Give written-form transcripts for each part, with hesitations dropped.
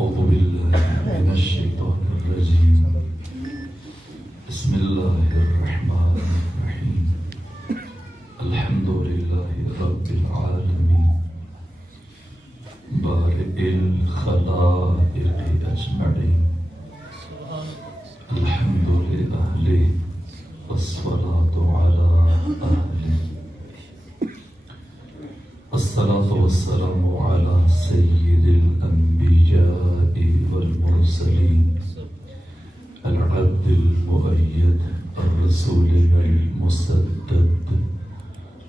أعوذ بالله من الشيطان الرجيم بسم الله الرحمن الرحيم الحمد لله رب العالمين بارئ الخلائق أجمعين الحمد لأهله والصلاة على أهله الصلاة والسلام على سيد الأنبياء والمرسلين العبد المؤيد الرسول المسدد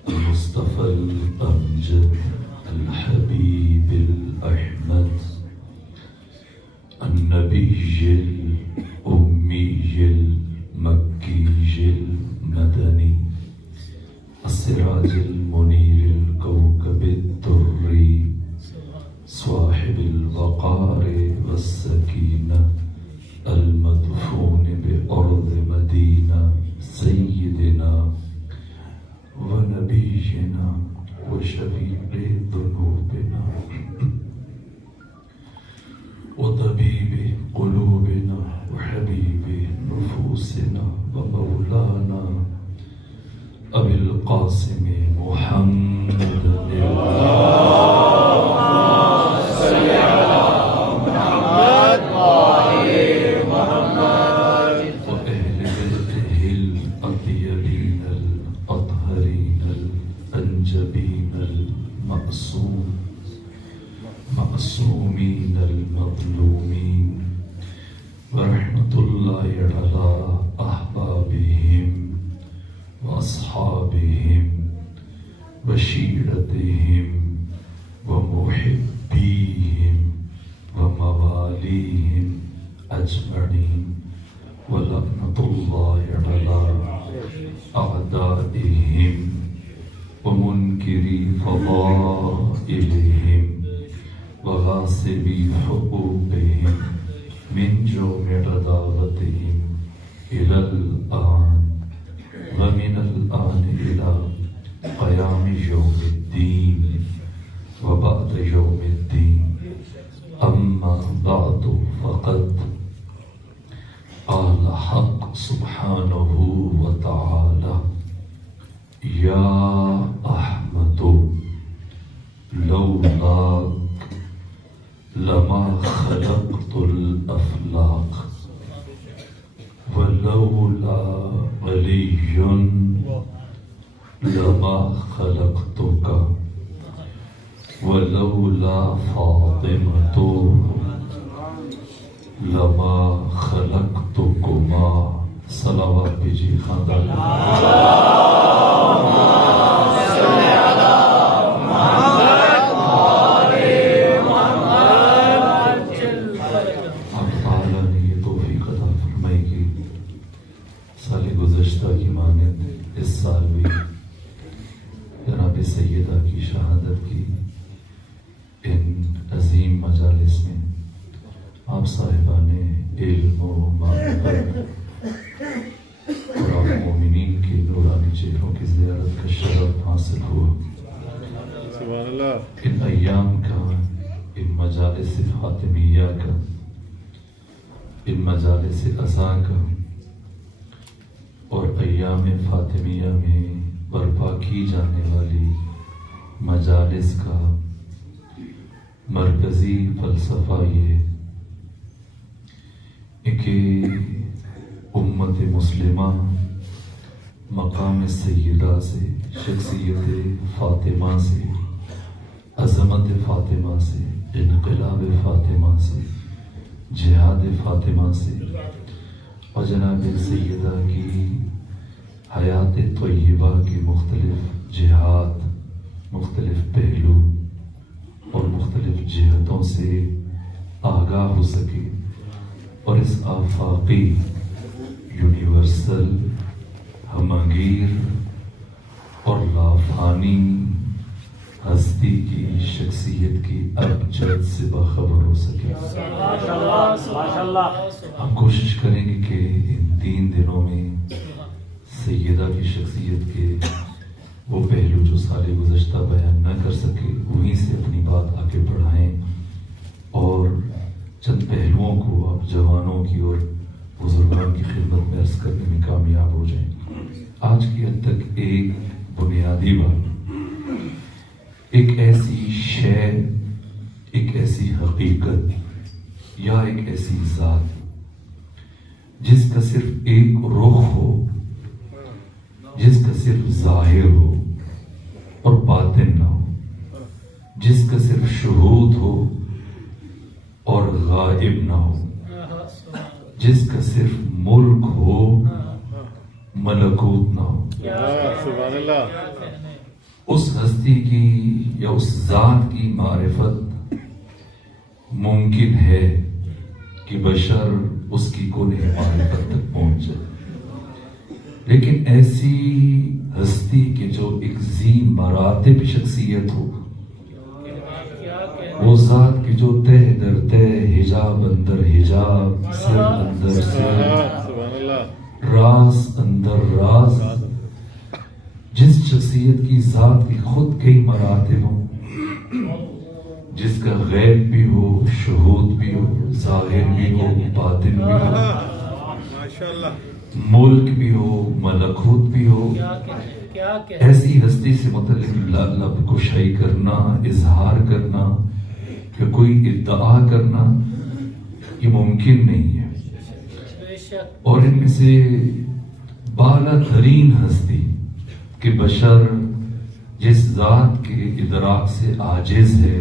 المصطفى الأمجد الحبيب الأحمد النبي الأمي المكي المدني السراج المنير الكوكب الدري صاحب الوقار والسكينة المدفون بأرض مدينة سيدنا ونبينا وشفيع ذنوبنا وطبيب قلوبنا وحبيب نفوسنا ومولانا أبي القاسم محمد صل على محمد وآل محمد وأهل بيته الأطيبين الأطهرين الأنجبين المعصومين المظلومين ورحمة الله على أحبابهم وأصحابهم وشيرتهم ومحبيهم ومواليهم أجمعين ولعنة الله على أعدائهم ومنكري فضائلهم وغاصبي حقوقهم من جوع عداوتهم إلى الآن ومن الآن إلى قيام يوم الدين وبعد يوم الدين أما بعد فقد قال حق سبحانه وتعالى يا أحمد لولاك لما خلقت الأفلاك ولولا علي لما خلقتك ولولا فاطمة لما خلقتكما صلوات بجي خاندان سیدہ کی شہادت کی ان عظیم مجالس میں آپ صاحبان علم و معرفت اور آپ مومنین کی نورانی چہروں کی زیارت کا شرف حاصل ہوا. سبحان اللہ. ان ایام کا، ان مجالس فاطمیہ کا، ان مجالس عزا کا اور ایام فاطمیہ میں برپا کی جانے والی مجالس کا مرکزی فلسفہ یہ کہ امت مسلمہ مقام سیدہ سے، شخصیت فاطمہ سے، عظمت فاطمہ سے، انقلاب فاطمہ سے، جہاد فاطمہ سے اور جناب سیدہ کی حیات طیبہ کی مختلف جہاد، مختلف پہلو جہتوں سے آگاہ ہو سکے اور اس آفاقی یونیورسل ہمانگیر اور لافانی ہستی کی شخصیت کی ابجد سے باخبر ہو سکے. ہم کوشش کریں گے کہ ان 3 دنوں میں سیدہ کی شخصیت کے وہ پہلو جو سال گزشتہ بیان نہ کر سکے وہیں سے اپنی بات آگے بڑھائیں اور چند پہلوؤں کو آپ جوانوں کی اور بزرگان کی خدمت میں عرض کرنے میں کامیاب ہو جائیں. آج کی حد تک ایک بنیادی بات، ایک ایسی شے، ایک ایسی حقیقت یا ایک ایسی ذات جس کا صرف ایک رخ ہو، جس کا صرف ظاہر ہو اور باطن نہ ہو، جس کا صرف شہود ہو اور غائب نہ ہو، جس کا صرف ملک ہو ملکوت نہ ہو. سبحان اللہ. اس ہستی کی یا اس ذات کی معرفت ممکن ہے کہ بشر اس کی کنہ معرفت تک پہنچ جائے، لیکن ایسی ہستی کے جو ایک ذی مراتب شخصیت ہو، وہ ذات کی جو تہ در تہ، حجاب اندر حجاب، سر اندر سر، سبحان اللہ. راز اندر راز، جس شخصیت کی ذات کی خود کئی مراتب ہوں، جس کا غیب بھی ہو، شہود بھی ہو، ظاہر بھی ہو، باطن بھی ہو، ماشاءاللہ، ملک بھی ہو، ملکوت بھی ہو، ایسی ہستی سے متعلق لب کشائی کرنا، اظہار کرنا کہ کوئی ادعا کرنا یہ ممکن نہیں ہے. اور ان میں سے بالا ترین ہستی کہ بشر جس ذات کے ادراک سے عاجز ہے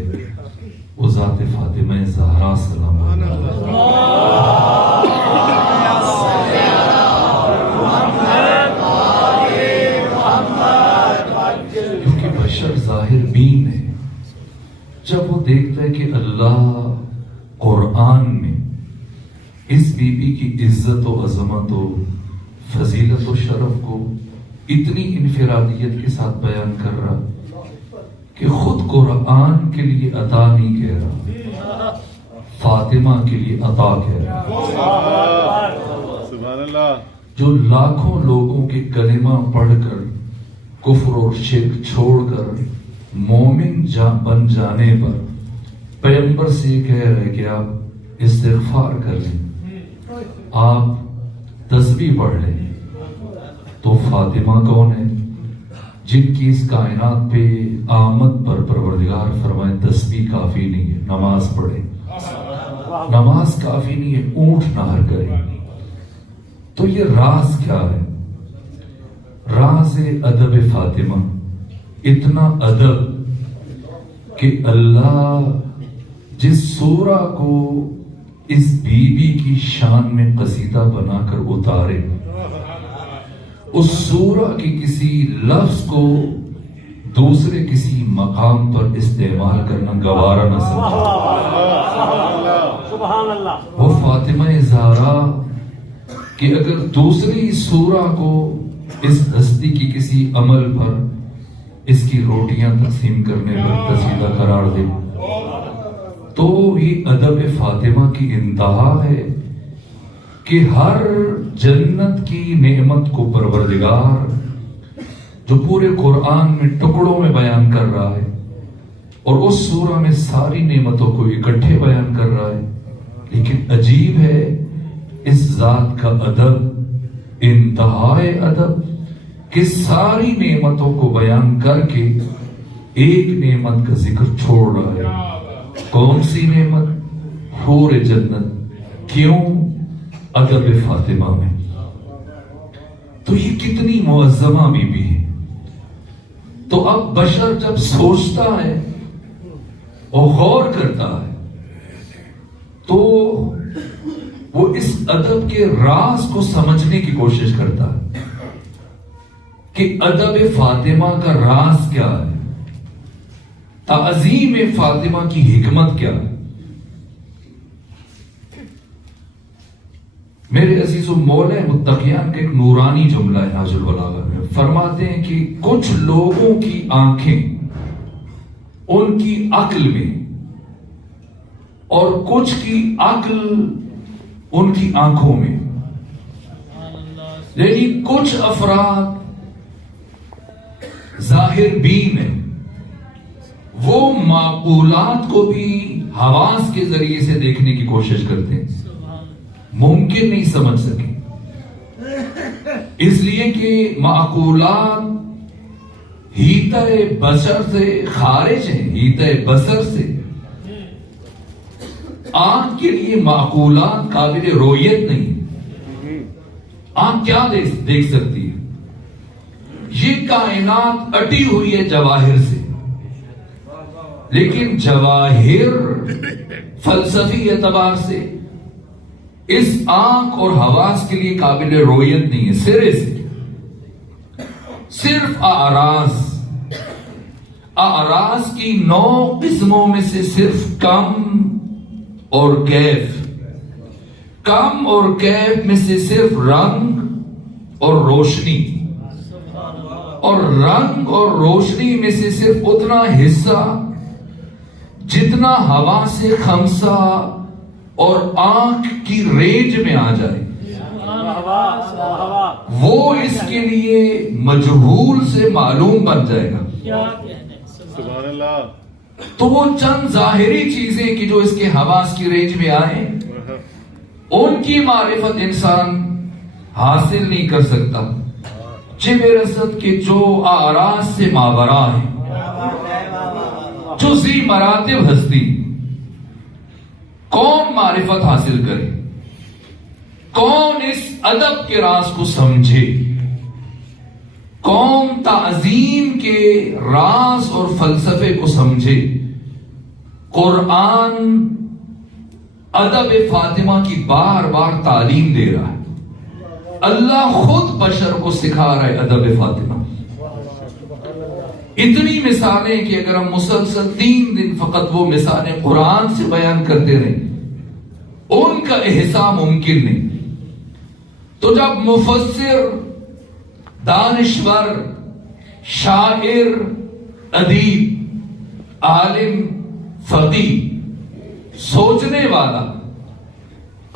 وہ ذات فاطمہ زہرا سلام اللہ علیہ. کیونکہ بشر ظاہر بین ہے. جب وہ دیکھتا ہے کہ اللہ قرآن میں اس بی بی کی عزت و عظمت و فضیلت و شرف کو اتنی انفرادیت کے ساتھ بیان کر رہا کہ خود قرآن کے لیے عطا نہیں کہہ رہا، فاطمہ کے لیے عطا کہہ رہا. سبحان اللہ. جو لاکھوں لوگوں کے کلمہ پڑھ کر کفر اور شرک چھوڑ کر مومن بن جانے پر پیغمبر سے یہ کہہ رہے کہ آپ استغفار کر لیں، آپ تسبیح پڑھ لیں. تو فاطمہ کون ہے جن کی اس کائنات پہ آمد پر پروردگار فرمائے تسبیح کافی نہیں ہے، نماز پڑھے، نماز کافی نہیں ہے، اونٹ نہر کرے. تو یہ راز کیا ہے؟ راز ادب فاطمہ. اتنا ادب کہ اللہ جس سورہ کو اس بی بی کی شان میں قصیدہ بنا کر اتارے، اس سورہ کی کسی لفظ کو دوسرے کسی مقام پر استعمال کرنا گوارا نہ سمجھا. وہ فاطمہ زہرا کہ اگر دوسری سورہ کو اس ہستی کی کسی عمل پر، اس کی روٹیاں تقسیم کرنے پر قصیدہ قرار دے تو یہ ادب فاطمہ کی انتہا ہے کہ ہر جنت کی نعمت کو پروردگار جو پورے قرآن میں ٹکڑوں میں بیان کر رہا ہے اور اس سورہ میں ساری نعمتوں کو اکٹھے بیان کر رہا ہے، لیکن عجیب ہے اس ذات کا ادب، انتہائے ادب کہ ساری نعمتوں کو بیان کر کے ایک نعمت کا ذکر چھوڑ رہا ہے. کون سی نعمت؟ حور جنت. کیوں؟ ادب فاطمہ میں. تو یہ کتنی معظمہ بی بی ہے. تو اب بشر جب سوچتا ہے اور غور کرتا ہے تو وہ اس ادب کے راز کو سمجھنے کی کوشش کرتا ہے کہ ادب فاطمہ کا راز کیا ہے، تعظیم فاطمہ کی حکمت کیا ہے؟ میرے عزیز و مولا متقیان کا ایک نورانی جملہ ہے نہج البلاغہ میں، فرماتے ہیں کہ کچھ لوگوں کی آنکھیں ان کی عقل میں اور کچھ کی عقل ان کی آنکھوں میں، یعنی کچھ افراد ظاہر بین ہیں، وہ معقولات کو بھی حواس کے ذریعے سے دیکھنے کی کوشش کرتے ہیں، ممکن نہیں سمجھ سکے، اس لیے کہ معقولات حیطہ بصر سے خارج ہیں، حیطہ بصر سے۔ آنکھ کے لیے معقولات قابل رویت نہیں، آنکھ کیا دیکھ سکتی ہے؟ یہ کائنات اٹی ہوئی ہے جواہر سے، لیکن جواہر فلسفی اعتبار سے اس آنکھ اور حواس کے لیے قابل رویت نہیں ہے، سرے سے۔ صرف اعراض کی 9 قسموں میں سے صرف کم اور کیف میں سے صرف رنگ اور روشنی، اور رنگ اور روشنی میں سے صرف اتنا حصہ جتنا ہوا سے خمسہ اور آنکھ کی رینج میں آ جائے، وہ اس کے لیے مجہول سے معلوم بن جائے گا۔ سبحان اللہ۔ تو وہ چند ظاہری چیزیں کہ جو اس کے حواس کی رینج میں آئیں، ان کی معرفت انسان حاصل نہیں کر سکتا، رسد کے جو اعراض سے ماورا ہیں، جو ذی مراتب ہستی، کون معرفت حاصل کرے؟ کون اس ادب کے راز کو سمجھے؟ کون تعظیم کے راز اور فلسفے کو سمجھے؟ قرآن ادب فاطمہ کی بار بار تعلیم دے رہا ہے، اللہ خود بشر کو سکھا رہا ہے ادب فاطمہ۔ اتنی مثالیں کہ اگر ہم مسلسل 3 دن فقط وہ مثالیں قرآن سے بیان کرتے رہیں، ان کا احساس ممکن نہیں۔ تو جب مفسر، دانشور، شاعر، ادیب، عالم، فقیہ، سوچنے والا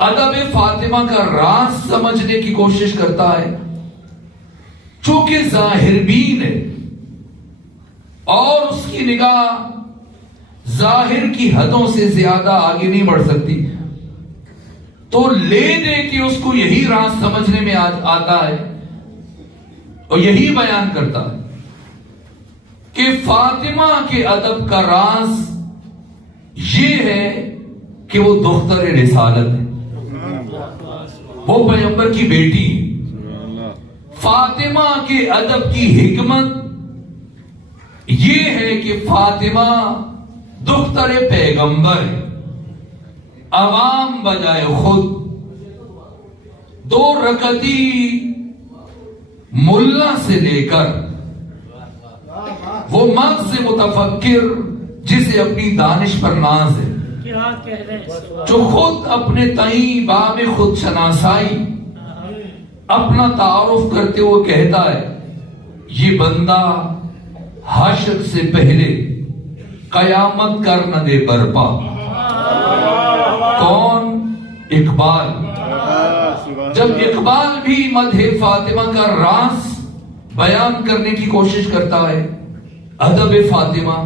ادب فاطمہ کا راز سمجھنے کی کوشش کرتا ہے، چونکہ ظاہر بین ہے اور اس کی نگاہ ظاہر کی حدوں سے زیادہ آگے نہیں بڑھ سکتی، تو لے دے کہ اس کو یہی راز سمجھنے میں آتا ہے اور یہی بیان کرتا ہے کہ فاطمہ کے ادب کا راز یہ ہے کہ وہ دختر رسالت ہے، وہ پیغمبر کی بیٹی ہے۔ فاطمہ کے ادب کی حکمت یہ ہے کہ فاطمہ دختر پیغمبر ہے، عوام بجائے خود 2 رکعتی ملا سے لے کر وہ مغز متفکر جسے اپنی دانش پر ناز ہے، جو خود اپنے تئیں باب خود شناسائی اپنا تعارف کرتے ہوئے کہتا ہے، یہ بندہ حشر سے پہلے قیامت کر نہ دے برپا۔ کون؟ اقبال۔ جب اقبال بھی مدح فاطمہ کا راز بیان کرنے کی کوشش کرتا ہے، ادب فاطمہ،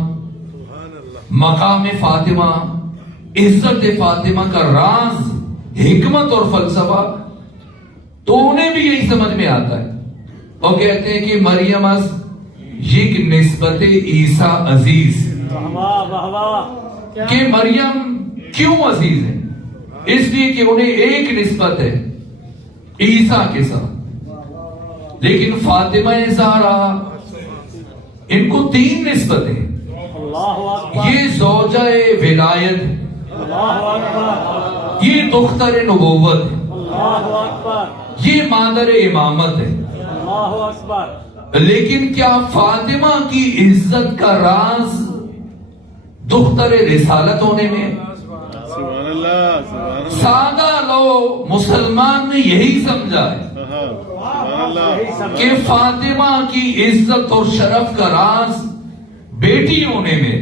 مقام فاطمہ، عزت فاطمہ کا راز، حکمت اور فلسفہ، تو انہیں بھی یہی سمجھ میں آتا ہے۔ وہ کہتے ہیں کہ مریم از یک نسبت عیسیٰ عزیز، کہ مریم کیوں عزیز ہے؟ اس لیے کہ انہیں ایک نسبت ہے عیسیٰ کے ساتھ، لیکن فاطمہ زہرا ان کو 3 نسبتیں، یہ زوجہ ولایت ہے، یہ دختر نبوت ہے، یہ مادر امامت ہے۔ لیکن کیا فاطمہ کی عزت کا راز دختر رسالت ہونے میں. سبحان اللہ سبحان اللہ سادہ لو مسلمان نے یہی سمجھا ہے سبحان اللہ کہ فاطمہ کی عزت اور شرف کا راز بیٹی ہونے میں،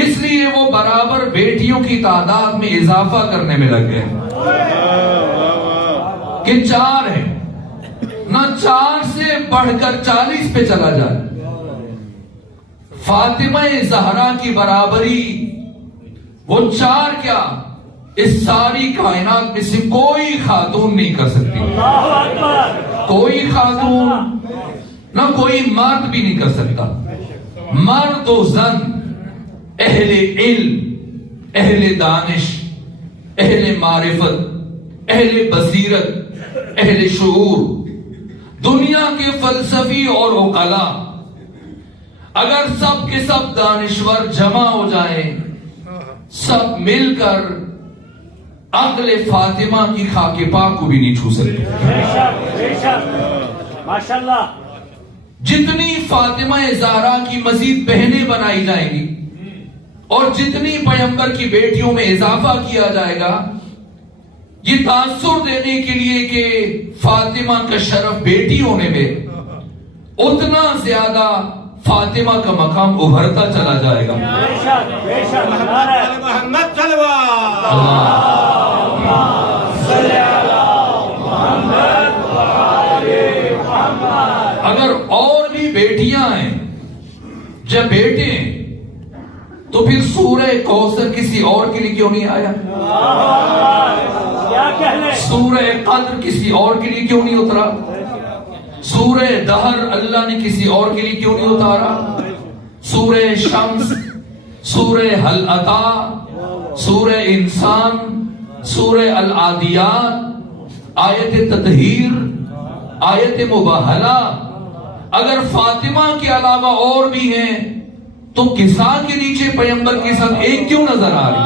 اس لیے وہ برابر بیٹیوں کی تعداد میں اضافہ کرنے میں لگ گئے کہ 4 ہیں، نہ 4 سے بڑھ کر 40 پہ چلا جائے. فاطمہ زہرا کی برابری وہ 4 کیا اس ساری کائنات میں سے کوئی خاتون نہیں کر سکتی. کوئی خاتون نہ کوئی مرد بھی نہیں کر سکتا. مرد و زن، اہل علم، اہل دانش، اہل معرفت، اہل بصیرت، اہل شعور، دنیا کے فلسفی اور عقلاء اگر سب کے سب دانشور جمع ہو جائیں، سب مل کر عقل فاطمہ کی خاک پاک کو بھی نہیں چھو سکتے. ماشاءاللہ. جتنی فاطمہ زہرا کی مزید بہنیں بنائی جائیں گی اور جتنی پیغمبر کی بیٹیوں میں اضافہ کیا جائے گا، یہ تاثر دینے کے لیے کہ فاطمہ کا شرف بیٹی ہونے میں، اتنا زیادہ فاطمہ کا مقام ابھرتا چلا جائے گا. محمد صلوہ اگر اور بھی بیٹیاں ہیں جب بیٹے ہیں تو پھر سورہ کوثر کسی اور کے لیے کیوں نہیں آیا؟ سورہ قدر کسی اور کے لیے کیوں نہیں اترا؟ سورہ دہر اللہ نے کسی اور کے لیے کیوں نہیں اتارا؟ سورہ شمس، سورہ حل عطا، سورہ انسان، سورہ العادیات، آیت تطہیر، آیت مباہلہ، اگر فاطمہ کے علاوہ اور بھی ہیں تو کسا کے نیچے پیغمبر کے ساتھ ایک کیوں نظر آ رہی؟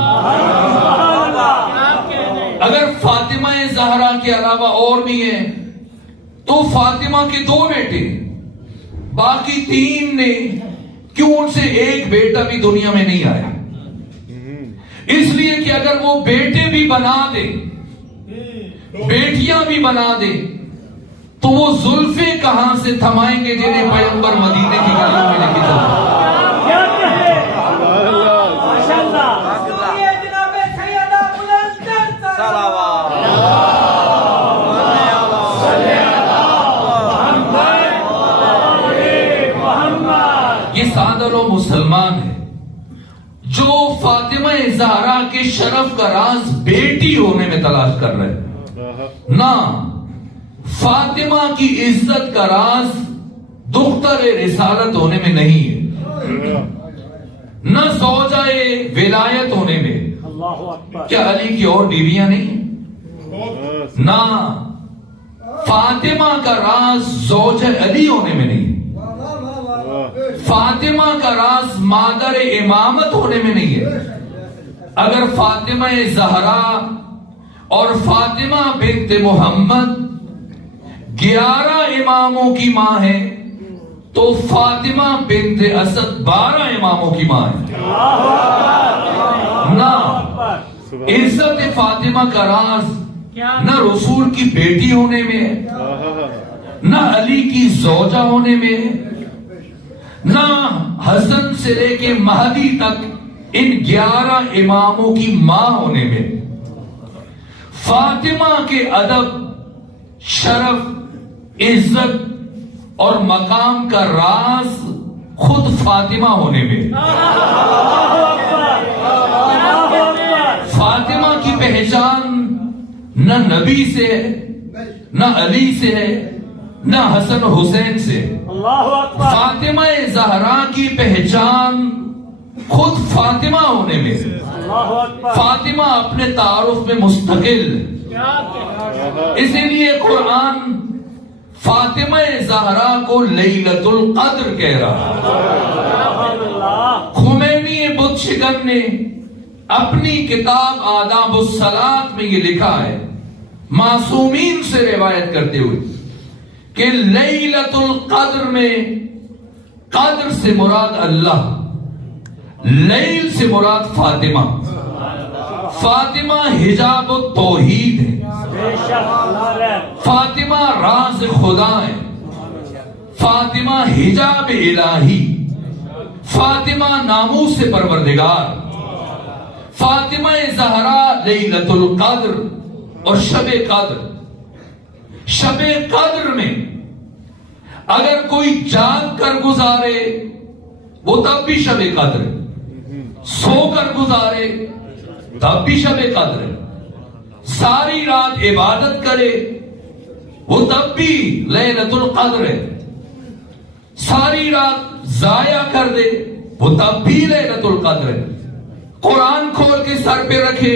اگر فاطمہ زہرا کے علاوہ اور بھی ہیں تو فاطمہ کے 2 بیٹے، باقی 3 نے کیوں ان سے ایک بیٹا بھی دنیا میں نہیں آیا؟ اس لیے کہ اگر وہ بیٹے بھی بنا دے، بیٹیاں بھی بنا دے، تو وہ زلفیں کہاں سے تھمائیں گے جنہیں پیغمبر مدینے کی گلیوں میں لے کے چلتے؟ یہ سادہ لو مسلمان ہے جو فاطمہ زہرا کے شرف کا راز بیٹی ہونے میں تلاش کر رہے ہیں، نہ فاطمہ کی عزت کا راز دختر رسالت ہونے میں نہیں ہے، نہ زوجہ ولایت ہونے میں. کیا علی کی اور بیویاں نہیں ہیں؟ نہ فاطمہ کا راز زوجہ علی ہونے میں نہیں ہے. فاطمہ کا راز مادر امامت ہونے میں نہیں ہے. اگر فاطمہ زہرا اور فاطمہ بنت محمد 11 اماموں کی ماں ہے تو فاطمہ بنت اسد 12 اماموں کی ماں ہے. نہ عزت فاطمہ کا راز نہ رسول کی بیٹی ہونے میں، نہ علی کی زوجہ ہونے میں، نہ حسن سے لے کے مہدی تک ان 11 اماموں کی ماں ہونے میں. فاطمہ کے ادب، شرف، عزت اور مقام کا راز خود فاطمہ ہونے میں. فاطمہ کی پہچان نہ نبی سے ہے، نہ علی سے ہے، نہ حسن حسین سے. فاطمہ زہرا کی پہچان خود فاطمہ ہونے میں. فاطمہ اپنے تعارف میں مستقل، اسی لیے قرآن فاطمہ زہرا کو لیلۃ القدر کہہ رہا. خمینی بت شکن نے اپنی کتاب آداب الصلاۃ میں یہ لکھا ہے، معصومین سے روایت کرتے ہوئے، کہ لیلۃ القدر میں قدر سے مراد اللہ، لیل سے مراد فاطمہ، فاطمہ حجاب التوحید ہے، بے شک اللہ فاطمہ راز خدا ہے، فاطمہ حجاب الہی، فاطمہ ناموس پروردگار، فاطمہ زہرا لیلۃ القدر اور شب قدر۔ شب قدر میں اگر کوئی جاگ کر گزارے وہ تب بھی شب قدر ہے، سو کر گزارے تب بھی شب قدر ہے، ساری رات عبادت کرے وہ تب بھی لیلۃ القدر ہے، ساری رات ضائع کر دے وہ تب بھی لیلۃ القدر ہے، قرآن کھول کے سر پہ رکھے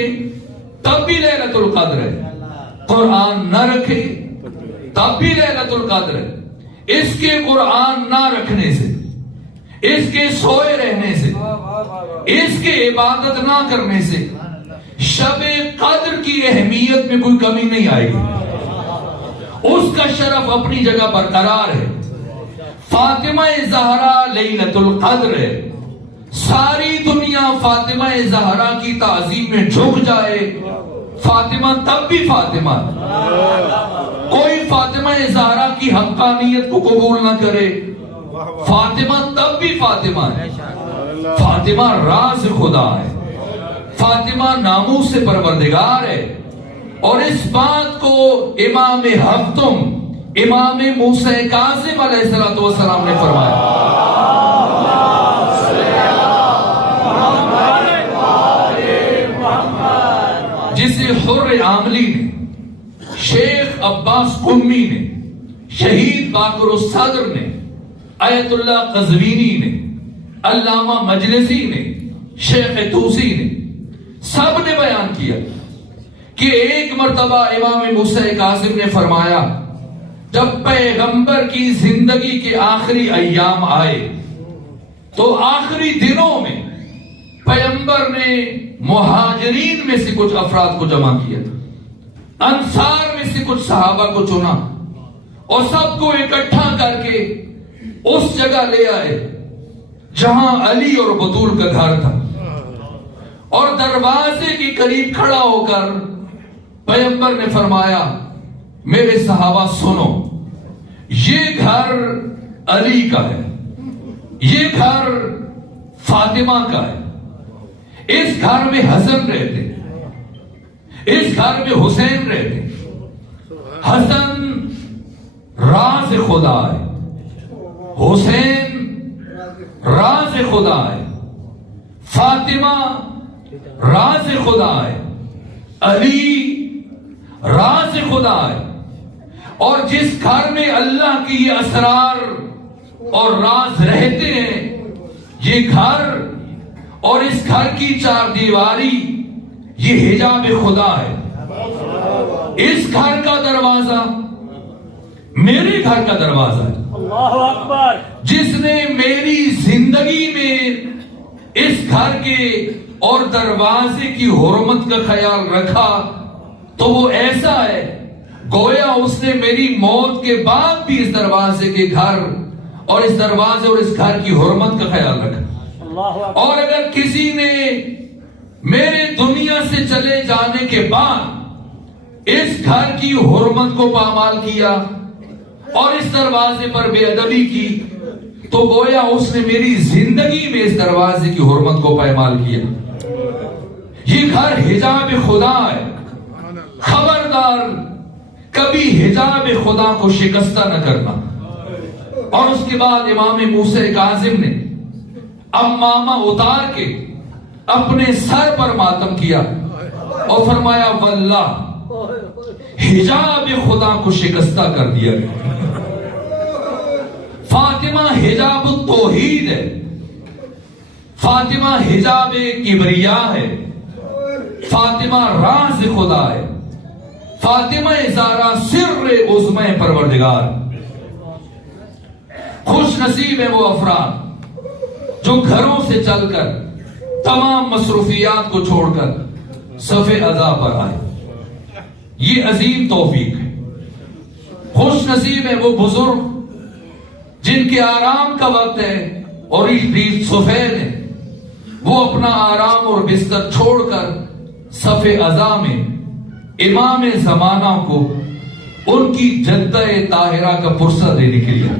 تب بھی لیلۃ القدر ہے، قرآن نہ رکھے تب بھی لیلۃ القدر ہے۔ اس کے قرآن نہ رکھنے سے، اس کے سوئے رہنے سے، اس کے عبادت نہ کرنے سے شب قدر کی اہمیت میں کوئی کمی نہیں آئے گی، اس کا شرف اپنی جگہ برقرار ہے۔ فاطمہ زہرا لیلۃ القدر ہے، ساری دنیا فاطمہ زہرا کی تعظیم میں جھک جائے، فاطمہ تب بھی فاطمہ ہے۔ کوئی فاطمہ زہرا کی حقانیت کو قبول نہ کرے، فاطمہ تب بھی فاطمہ ہے، فاطمہ راز خدا ہے، فاطمہ ناموس سے پروردگار ہے۔ اور اس بات کو امام ہفتم امام موسیٰ کاظم علیہ السلام نے فرمایا۔ جسے حر عاملی نے، شیخ عباس قمی نے، شہید باقر الصدر نے، آیت اللہ قزوینی نے، علامہ مجلسی نے، شیخ توسی نے، سب نے بیان کیا کہ ایک مرتبہ امام موسیٰ کاظم نے فرمایا جب پیغمبر کی زندگی کے آخری ایام آئے تو آخری دنوں میں پیغمبر نے مہاجرین میں سے کچھ افراد کو جمع کیا، انصار میں سے کچھ صحابہ کو چنا اور سب کو اکٹھا کر کے اس جگہ لے آئے جہاں علی اور بطول کا گھر تھا، اور دروازے کے قریب کھڑا ہو کر پیغمبر نے فرمایا میرے صحابہ سنو، یہ گھر علی کا ہے، یہ گھر فاطمہ کا ہے، اس گھر میں حسن رہتے، اس گھر میں حسین رہتے، حسن راز خدا ہے، حسین راز خدا ہے، فاطمہ راز خدا ہے، علی راز خدا ہے۔ اور جس گھر میں اللہ کی یہ اسرار اور راز رہتے ہیں، یہ گھر اور اس گھر کی چار دیواری یہ حجاب خدا ہے۔ اس گھر کا دروازہ میرے گھر کا دروازہ ہے۔ اللہ اکبر۔ جس نے میری زندگی میں اس گھر کے اور دروازے کی حرمت کا خیال رکھا تو وہ ایسا ہے گویا اس نے میری موت کے بعد بھی اس دروازے کے گھر اور اس دروازے اور اس گھر کی حرمت کا خیال رکھا۔ اور اگر کسی نے میرے دنیا سے چلے جانے کے بعد اس گھر کی حرمت کو پامال کیا اور اس دروازے پر بے ادبی کی تو گویا اس نے میری زندگی میں اس دروازے کی حرمت کو پامال کیا۔ یہ گھر حجاب خدا ہے، خبردار کبھی حجاب خدا کو شکستہ نہ کرنا۔ اور اس کے بعد امام موسیٰ کاظم نے امامہ اتار کے اپنے سر پر ماتم کیا اور فرمایا واللہ حجاب خدا کو شکستہ کر دیا گیا۔ فاطمہ حجاب التوحید ہے، فاطمہ حجاب کبریاء ہے، فاطمہ راز خدا ہے، فاطمہ زہرا سر عظمی پروردگار۔ خوش نصیب ہے وہ افراد جو گھروں سے چل کر تمام مصروفیات کو چھوڑ کر صف اذا پر آئے، یہ عظیم توفیق ہے۔ خوش نصیب ہے وہ بزرگ جن کے آرام کا وقت ہے اور عید سفید ہے، وہ اپنا آرام اور بستر چھوڑ کر صف ازا میں امام زمانہ کو ان کی جدہ طاہرہ کا پرسہ دینے کے لیے.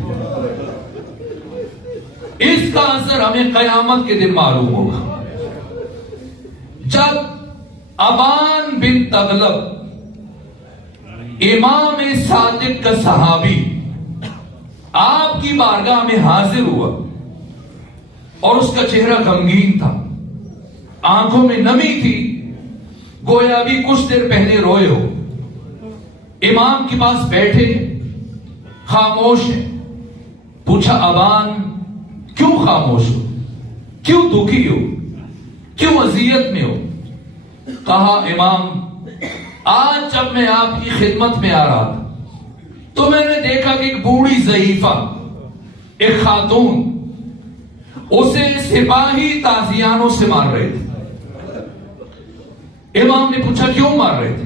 اس کا اثر ہمیں قیامت کے دن معلوم ہوگا. جب ابان بن تغلب امام صادق کا صحابی آپ کی بارگاہ میں حاضر ہوا اور اس کا چہرہ غمگین تھا, آنکھوں میں نمی تھی, گویا بھی کچھ دیر پہلے روئے ہو. امام کے پاس بیٹھے خاموش ہیں. پوچھا ابان کیوں خاموش ہو, کیوں دکھی ہو, کیوں اذیت میں ہو؟ کہا امام آج جب میں آپ کی خدمت میں آ رہا تھا تو میں نے دیکھا کہ ایک بوڑھی ضعیفہ, ایک خاتون, اسے سپاہی تازیانوں سے مار رہے تھے. امام نے پوچھا کیوں مار رہے تھے؟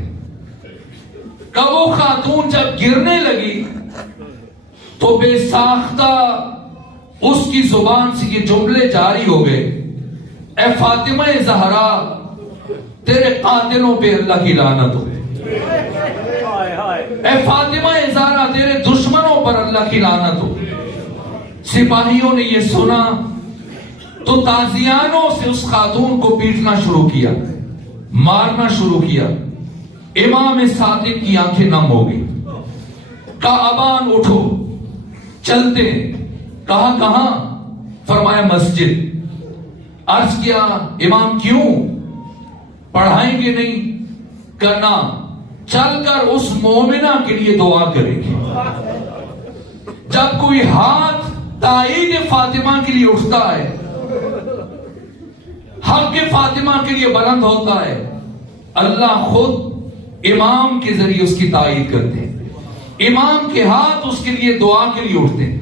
کہ وہ خاتون جب گرنے لگی تو بے ساختہ اس کی زبان سے یہ جملے جاری ہو گئے, اے فاطمہ زہرا تیرے قاتلوں پہ اللہ کی لعنت ہو, اے فاطمہ زہرا تیرے دشمنوں پر اللہ کی لعنت ہو. سپاہیوں نے یہ سنا تو تازیانوں سے اس خاتون کو پیٹنا شروع کیا, مارنا شروع کیا. امام صادق کی آنکھیں نم ہو گئی. کہا ابان اٹھو چلتے. کہا کہاں؟ فرمایا مسجد. عرض کیا امام کیوں, پڑھائیں گے نہیں؟ کرنا چل کر اس مومنہ کے لیے دعا کریں گے. جب کوئی ہاتھ تائید فاطمہ کے لیے اٹھتا ہے, حق فاطمہ کے لیے بلند ہوتا ہے, اللہ خود امام کے ذریعے اس کی تائید کرتے ہیں. امام کے ہاتھ اس کے لیے دعا کے لیے اٹھتے ہیں.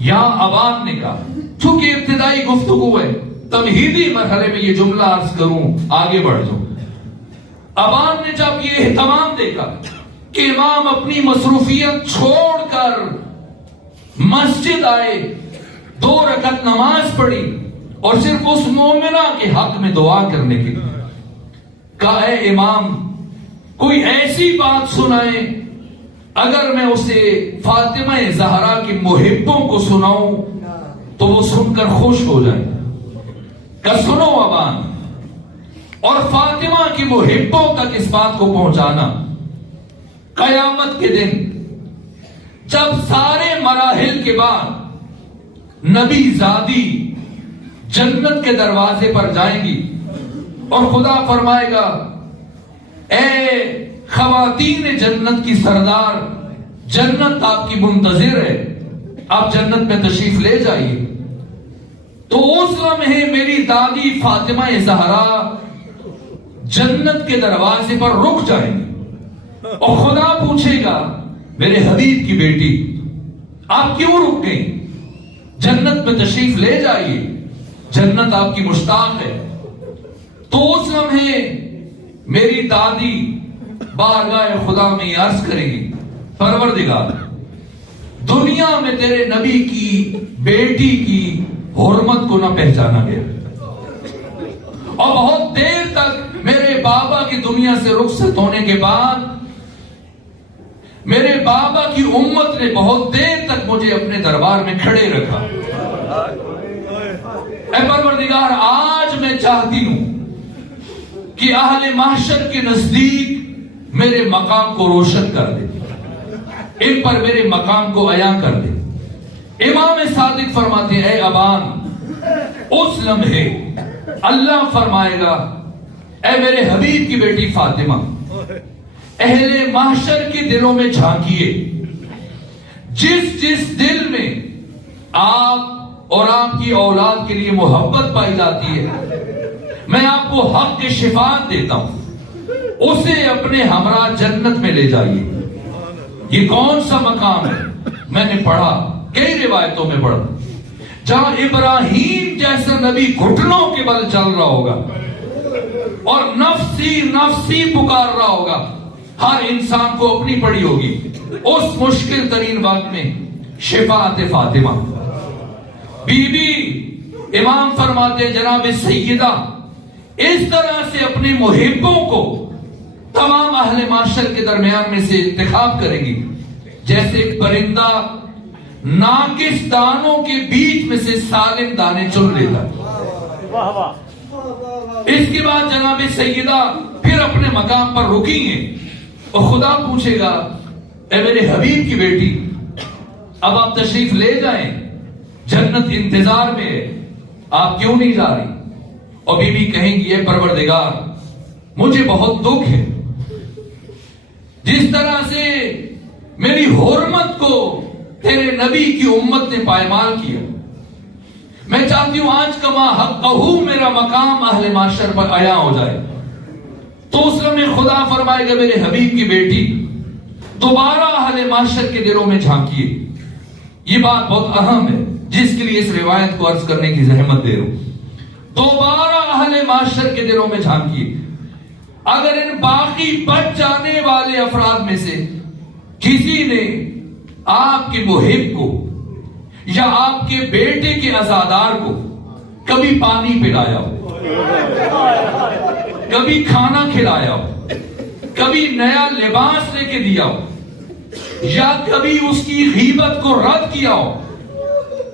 یہاں ابان نے کہا, چونکہ ابتدائی گفتگو ہے تمہیدی مرحلے میں یہ جملہ عرض کروں, آگے بڑھ جاؤں. ابان نے جب یہ اہتمام دیکھا کہ امام اپنی مصروفیت چھوڑ کر مسجد آئے, 2 رکعت نماز پڑھی اور صرف اس مومنہ کے حق میں دعا کرنے کے لیے, کہا اے امام کوئی ایسی بات سنائیں اگر میں اسے فاطمہ زہرا کی محبوں کو سناؤں تو وہ سن کر خوش ہو جائیں. کہ سنو ابان, اور فاطمہ کی محبوں تک اس بات کو پہنچانا. قیامت کے دن جب سارے مراحل کے بعد نبی زادی جنت کے دروازے پر جائیں گی اور خدا فرمائے گا اے خواتین جنت کی سردار, جنت آپ کی منتظر ہے, آپ جنت میں تشریف لے جائیے. تو اس لمحے میری دادی فاطمہ زہرا جنت کے دروازے پر رک جائیں گی اور خدا پوچھے گا میرے حبیب کی بیٹی آپ کیوں رک گئی, جنت میں تشریف لے جائیے, جنت آپ کی مشتاق ہے. تو اس لمحے میری دادی بارگاہ خدا میں یہ عرض کرے گی پروردگار دنیا میں تیرے نبی کی بیٹی کی حرمت کو نہ پہچانا گیا, اور بہت دیر تک میرے بابا کی دنیا سے رخصت ہونے کے بعد میرے بابا کی امت نے بہت دیر تک مجھے اپنے دربار میں کھڑے رکھا. اے پروردگار آج میں چاہتی ہوں کہ اہل محشر کے نزدیک میرے مقام کو روشن کر دے, ان پر میرے مقام کو عیاں کر دے. امام صادق فرماتے ہیں اے ابان اس لمحے اللہ فرمائے گا اے میرے حبیب کی بیٹی فاطمہ اہل محشر کے دلوں میں جھانکیے, جس جس دل میں آپ اور آپ کی اولاد کے لیے محبت پائی جاتی ہے میں آپ کو حق کے شفاعت دیتا ہوں, اسے اپنے ہمراہ جنت میں لے جائیے. یہ کون سا مقام ہے؟ میں نے پڑھا کئی روایتوں میں پڑھا جہاں ابراہیم جیسا نبی گھٹنوں کے بل چل رہا ہوگا اور نفسی نفسی پکار رہا ہوگا, ہر انسان کو اپنی پڑی ہوگی. اس مشکل ترین وقت میں شفاعت فاطمہ بی بی امام فرماتے ہیں جناب سیدہ اس طرح سے اپنے محبوں کو تمام اہل معاشر کے درمیان میں سے انتخاب کرے گی جیسے ایک پرندہ ناقص دانوں کے بیچ میں سے سالم دانے چن لیتا ہے۔ واہ واہ۔ اس کے بعد جناب سیدہ پھر اپنے مقام پر رکیں گے اور خدا پوچھے گا اے میرے حبیب کی بیٹی اب آپ تشریف لے جائیں، جنت انتظار میں ہے، آپ کیوں نہیں جا رہی؟ اور بی بی کہیں گی اے پروردگار مجھے بہت دکھ ہے، جس طرح سے میری حرمت کو تیرے نبی کی امت نے پائمال کیا، میں چاہتی ہوں آج کما حقہ میرا مقام اہل معاشر پر عیاں ہو جائے۔ تو اس میں خدا فرمائے گا میرے حبیب کی بیٹی دوبارہ اہل معاشر کے دلوں میں جھانکیے۔ یہ بات بہت اہم ہے جس کے لیے اس روایت کو عرض کرنے کی زحمت دے رہا ہوں۔ دوبارہ اہل معاشر کے دلوں میں جھانکیے، اگر ان باقی بچ جانے والے افراد میں سے کسی نے آپ کے محب کو یا آپ کے بیٹے کے عزادار کو کبھی پانی پلایا ہو، کبھی کھانا کھلایا ہو، کبھی نیا لباس لے کے دیا ہو، یا کبھی اس کی غیبت کو رد کیا ہو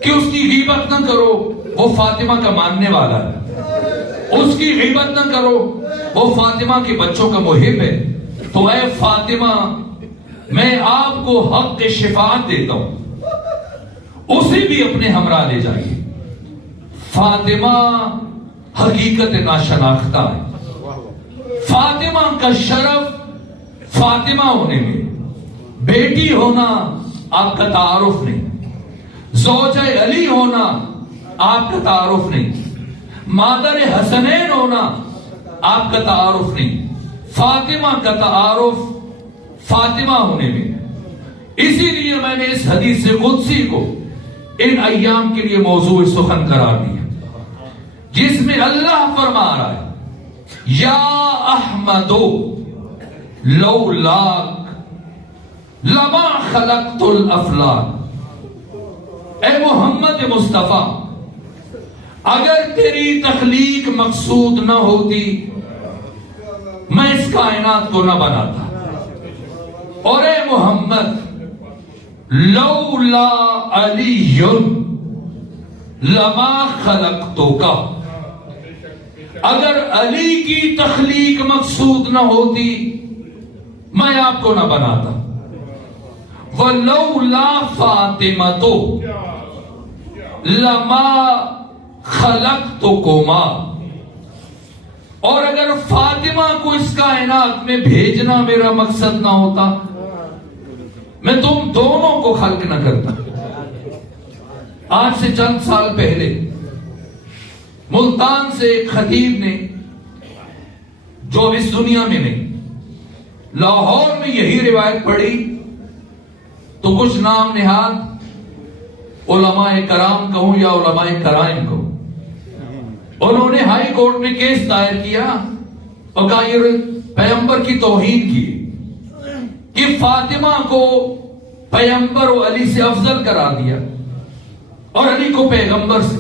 کہ اس کی غیبت نہ کرو وہ فاطمہ کا ماننے والا ہے، اس کی غیبت نہ کرو وہ فاطمہ کے بچوں کا محب ہے، تو اے فاطمہ میں آپ کو حق شفاعت دیتا ہوں، اسے بھی اپنے ہمراہ لے جائیے۔ فاطمہ حقیقت ناشناختہ ہے، فاطمہ کا شرف فاطمہ ہونے میں، بیٹی ہونا آپ کا تعارف نہیں، زوجہ علی ہونا آپ کا تعارف نہیں، مادر حسنین ہونا آپ کا تعارف نہیں، فاطمہ کا تعارف فاطمہ ہونے میں۔ اسی لیے میں نے اس حدیث قدسی کو ان ایام کے لیے موضوع سخن قرار دیا، جس میں اللہ فرما رہا ہے یا احمدو لولاک لما خلقت الافلاک، اے محمد مصطفیٰ اگر تیری تخلیق مقصود نہ ہوتی میں اس کائنات کو نہ بناتا، اور اے محمد لولا علی لما خلقتک، اگر علی کی تخلیق مقصود نہ ہوتی میں آپ کو نہ بناتا، وَلَوْلَا فَاطِمَةُ لَمَا خَلَقْتُكُمَا، اور اگر فاطمہ کو اس کائنات میں بھیجنا میرا مقصد نہ ہوتا میں تم دونوں کو خلق نہ کرتا۔ آج سے چند سال پہلے ملتان سے ایک خطیب نے، جو اب اس دنیا میں نہیں، لاہور میں یہی روایت پڑھی تو کچھ نام نہاد علماء کرام کہوں یا علماء کرائم کہوں، انہوں نے ہائی کورٹ میں کیس دائر کیا اور کہا یہ پیغمبر کی توہین کی کہ فاطمہ کو پیغمبر و علی سے افضل قرار دیا اور علی کو پیغمبر سے۔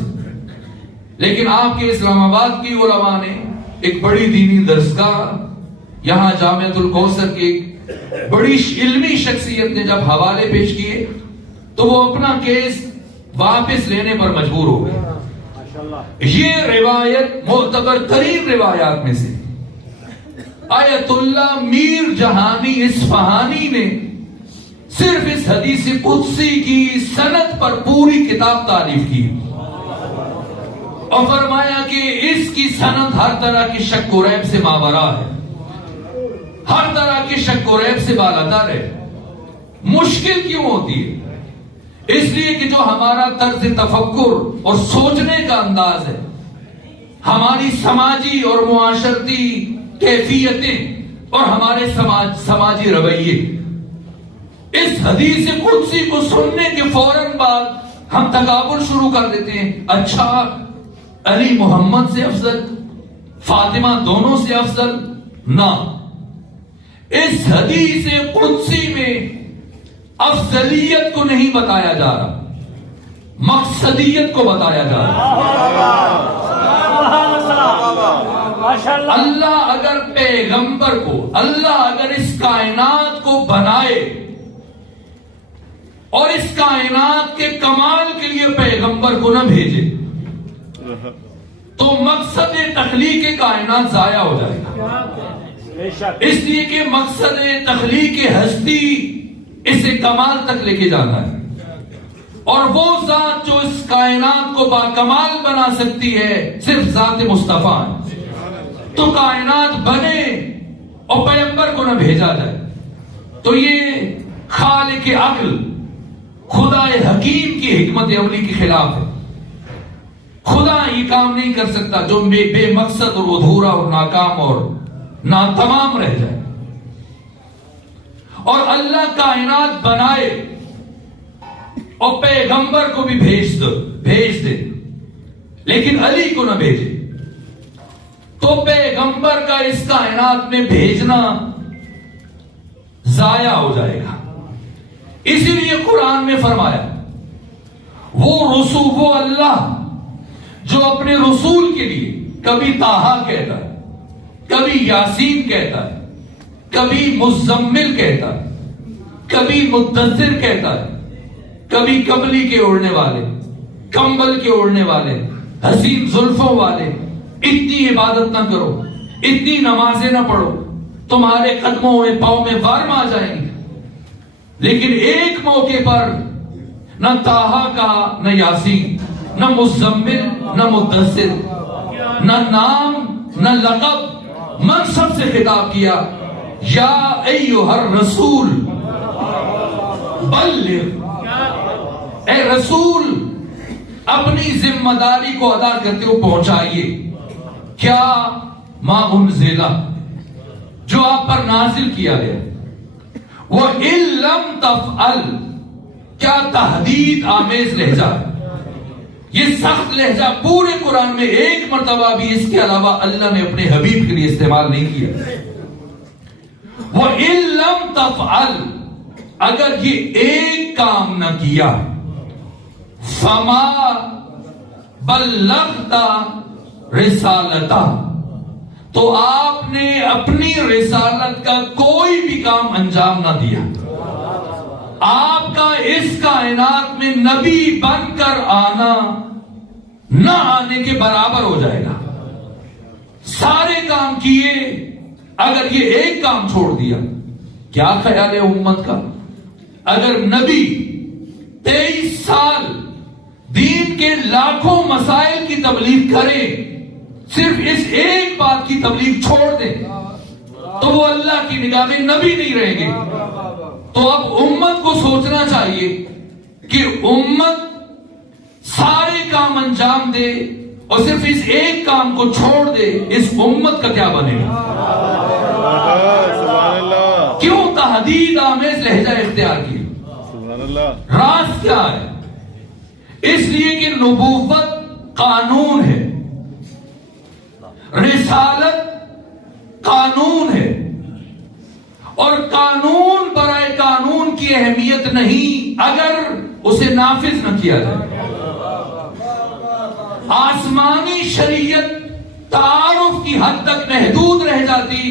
لیکن آپ کے اسلام آباد کی علماء نے ایک بڑی دینی درسگاہ، یہاں جامعۃ الکوثر کی ایک بڑی علمی شخصیت نے جب حوالے پیش کیے تو وہ اپنا کیس واپس لینے پر مجبور ہو گئے۔ یہ روایت معتبر ترین روایات میں سے آیت اللہ میر جہانی اصفہانی نے صرف اس حدیث قدسی کی سند پر پوری کتاب تعریف کی اور فرمایا کہ اس کی سند ہر طرح کی شک و ریب سے ماورا ہے، ہر طرح کی شک و ریب سے بالاتر ہے۔ مشکل کیوں ہوتی ہے؟ اس لیے کہ جو ہمارا طرز تفکر اور سوچنے کا انداز ہے، ہماری سماجی اور معاشرتی کیفیتیں اور ہمارے سماجی رویے، اس حدیث قدسی کو سننے کے فوراً بعد ہم تقابل شروع کر دیتے ہیں، اچھا علی محمد سے افضل، فاطمہ دونوں سے افضل؟ نہ، اس حدیث قدسی میں افضلیت کو نہیں بتایا جا رہا، مقصدیت کو بتایا جا رہا ہے۔ اللہ اگر پیغمبر کو، اللہ اگر اس کائنات کو بنائے اور اس کائنات کے کمال کے لیے پیغمبر کو نہ بھیجے تو مقصد تخلیق کائنات ضائع ہو جائے گا، اس لیے کہ مقصد تخلیق ہستی اسے کمال تک لے کے جانا ہے، اور وہ ذات جو اس کائنات کو باکمال بنا سکتی ہے صرف ذات مصطفیٰ ہے۔ تو کائنات بنے اور پیغمبر کو نہ بھیجا جائے تو یہ خالق عقل، خدا حکیم کی حکمت عملی کے خلاف ہے۔ خدا یہ کام نہیں کر سکتا جو بے مقصد اور ادھورا اور ناکام اور ناتمام رہ جائے۔ اور اللہ کائنات بنائے اور پیغمبر کو بھی بھیج دے لیکن علی کو نہ بھیجے تو پیغمبر کا اس کائنات میں بھیجنا ضائع ہو جائے گا۔ اسی لیے قرآن میں فرمایا وہ اللہ جو اپنے رسول کے لیے کبھی طٰہٰ کہتا ہے، کبھی یاسین کہتا ہے، کبھی مزمل کہتا ہے، کبھی مدثر کہتا ہے، کبھی کملی کے اوڑھنے والے، کمبل کے اوڑھنے والے، حسین زلفوں والے، اتنی عبادت نہ کرو، اتنی نمازیں نہ پڑھو، تمہارے قدموں میں پاؤں میں ورم آ جائیں گے۔ لیکن ایک موقع پر نہ طٰہٰ کہا، نہ یاسین، نہ مزمل، نہ مدثر، نہ نام نہ لقب، منصب سے خطاب کیا، یا ایھا الرسول بلغ، اے رسول اپنی ذمہ داری کو ادا کرتے ہوئے پہنچائیے کیا ما انزل، جو آپ پر نازل کیا گیا، وَإِن لَمْ تَفْعَلْ، کیا تحدید آمیز لہجہ، یہ سخت لہجہ پورے قرآن میں ایک مرتبہ بھی اس کے علاوہ اللہ نے اپنے حبیب کے لیے استعمال نہیں کیا۔ وَإِن لَمْ تَفْعَلْ، اگر یہ ایک کام نہ کیا، فَمَا بَلَّغْتَ رسالتہ، تو آپ نے اپنی رسالت کا کوئی بھی کام انجام نہ دیا۔ آپ کا اس کائنات میں نبی بن کر آنا نہ آنے کے برابر ہو جائے گا۔ سارے کام کیے، اگر یہ ایک کام چھوڑ دیا، کیا خیال ہے امت کا؟ اگر نبی 23 سال دین کے لاکھوں مسائل کی تبلیغ کرے، صرف اس ایک بات کی تبلیغ چھوڑ دیں تو وہ اللہ کی نگاہ میں نبی نہیں رہیں گے۔ تو اب امت کو سوچنا چاہیے کہ امت سارے کام انجام دے اور صرف اس ایک کام کو چھوڑ دے، اس امت کا کیا بنے گا؟ کیوں تحدید آمیز لہجہ اختیار کیا؟ راز کیا ہے؟ اس لیے کہ نبوت قانون ہے، رسالت قانون ہے، اور قانون برائے قانون کی اہمیت نہیں اگر اسے نافذ نہ کیا جائے۔ آسمانی شریعت تعارف کی حد تک محدود رہ جاتی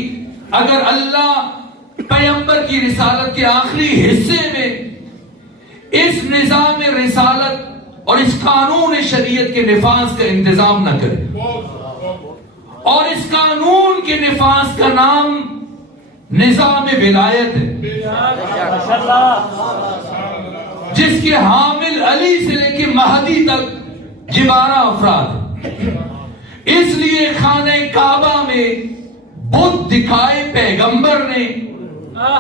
اگر اللہ پیغمبر کی رسالت کے آخری حصے میں اس نظام رسالت اور اس قانون شریعت کے نفاذ کا انتظام نہ کرے۔ اور اس قانون کے نفاذ کا نام نظام ولایت ہے، جس کے حامل علی سے لے کے مہدی تک 12 افراد ہیں۔ اس لیے خانہ کعبہ میں بت دکھائے پیغمبر نے،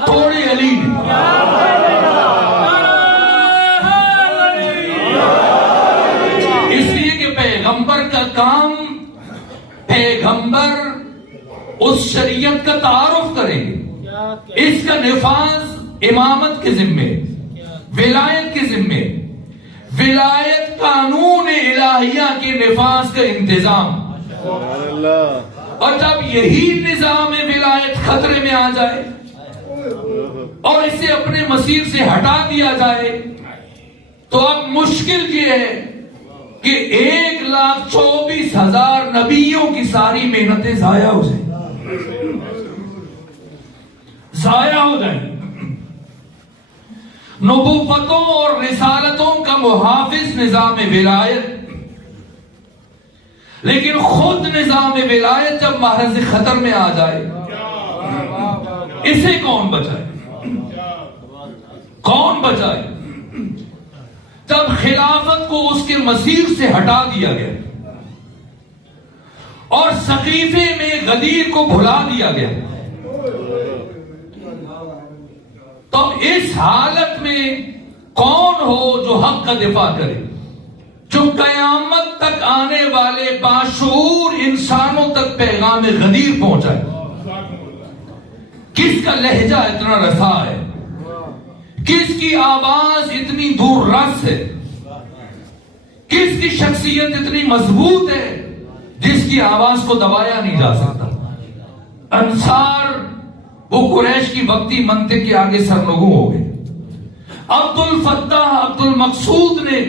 توڑے علی نے۔ اس لیے کہ پیغمبر کا کام، پیغمبر اس شریعت کا تعارف کریں گے، اس کا نفاذ امامت کے ذمے، ولایت کے ذمے، ولایت قانون الہیہ کے نفاذ کا انتظام۔ اور جب یہی نظام ولایت خطرے میں آ جائے، اور اسے اپنے مسیر سے ہٹا دیا جائے تو اب مشکل یہ ہے کہ 1,24,000 نبیوں کی ساری محنتیں ضائع ہو جائیں، ضائع ہو جائیں۔ نبوتوں اور رسالتوں کا محافظ نظام ولایت، لیکن خود نظام ولایت جب محرز خطر میں آ جائے اسے کون بچائے؟ کون بچائے؟ جب خلافت کو اس کے مسیر سے ہٹا دیا گیا اور سقیفے میں غدیر کو بھلا دیا گیا، تو اس حالت میں کون ہو جو حق کا دفاع کرے، جو قیامت تک آنے والے باشعور انسانوں تک پیغام غدیر پہنچائے؟ کس کا لہجہ اتنا رسا ہے، کس کی آواز اتنی دور رس ہے، کس کی شخصیت اتنی مضبوط ہے جس کی آواز کو دبایا نہیں جا سکتا؟ انصار وہ قریش کی وقتی منطق کے آگے سرنگوں ہو گئے۔ عبد الفتاح عبد المقصود نے،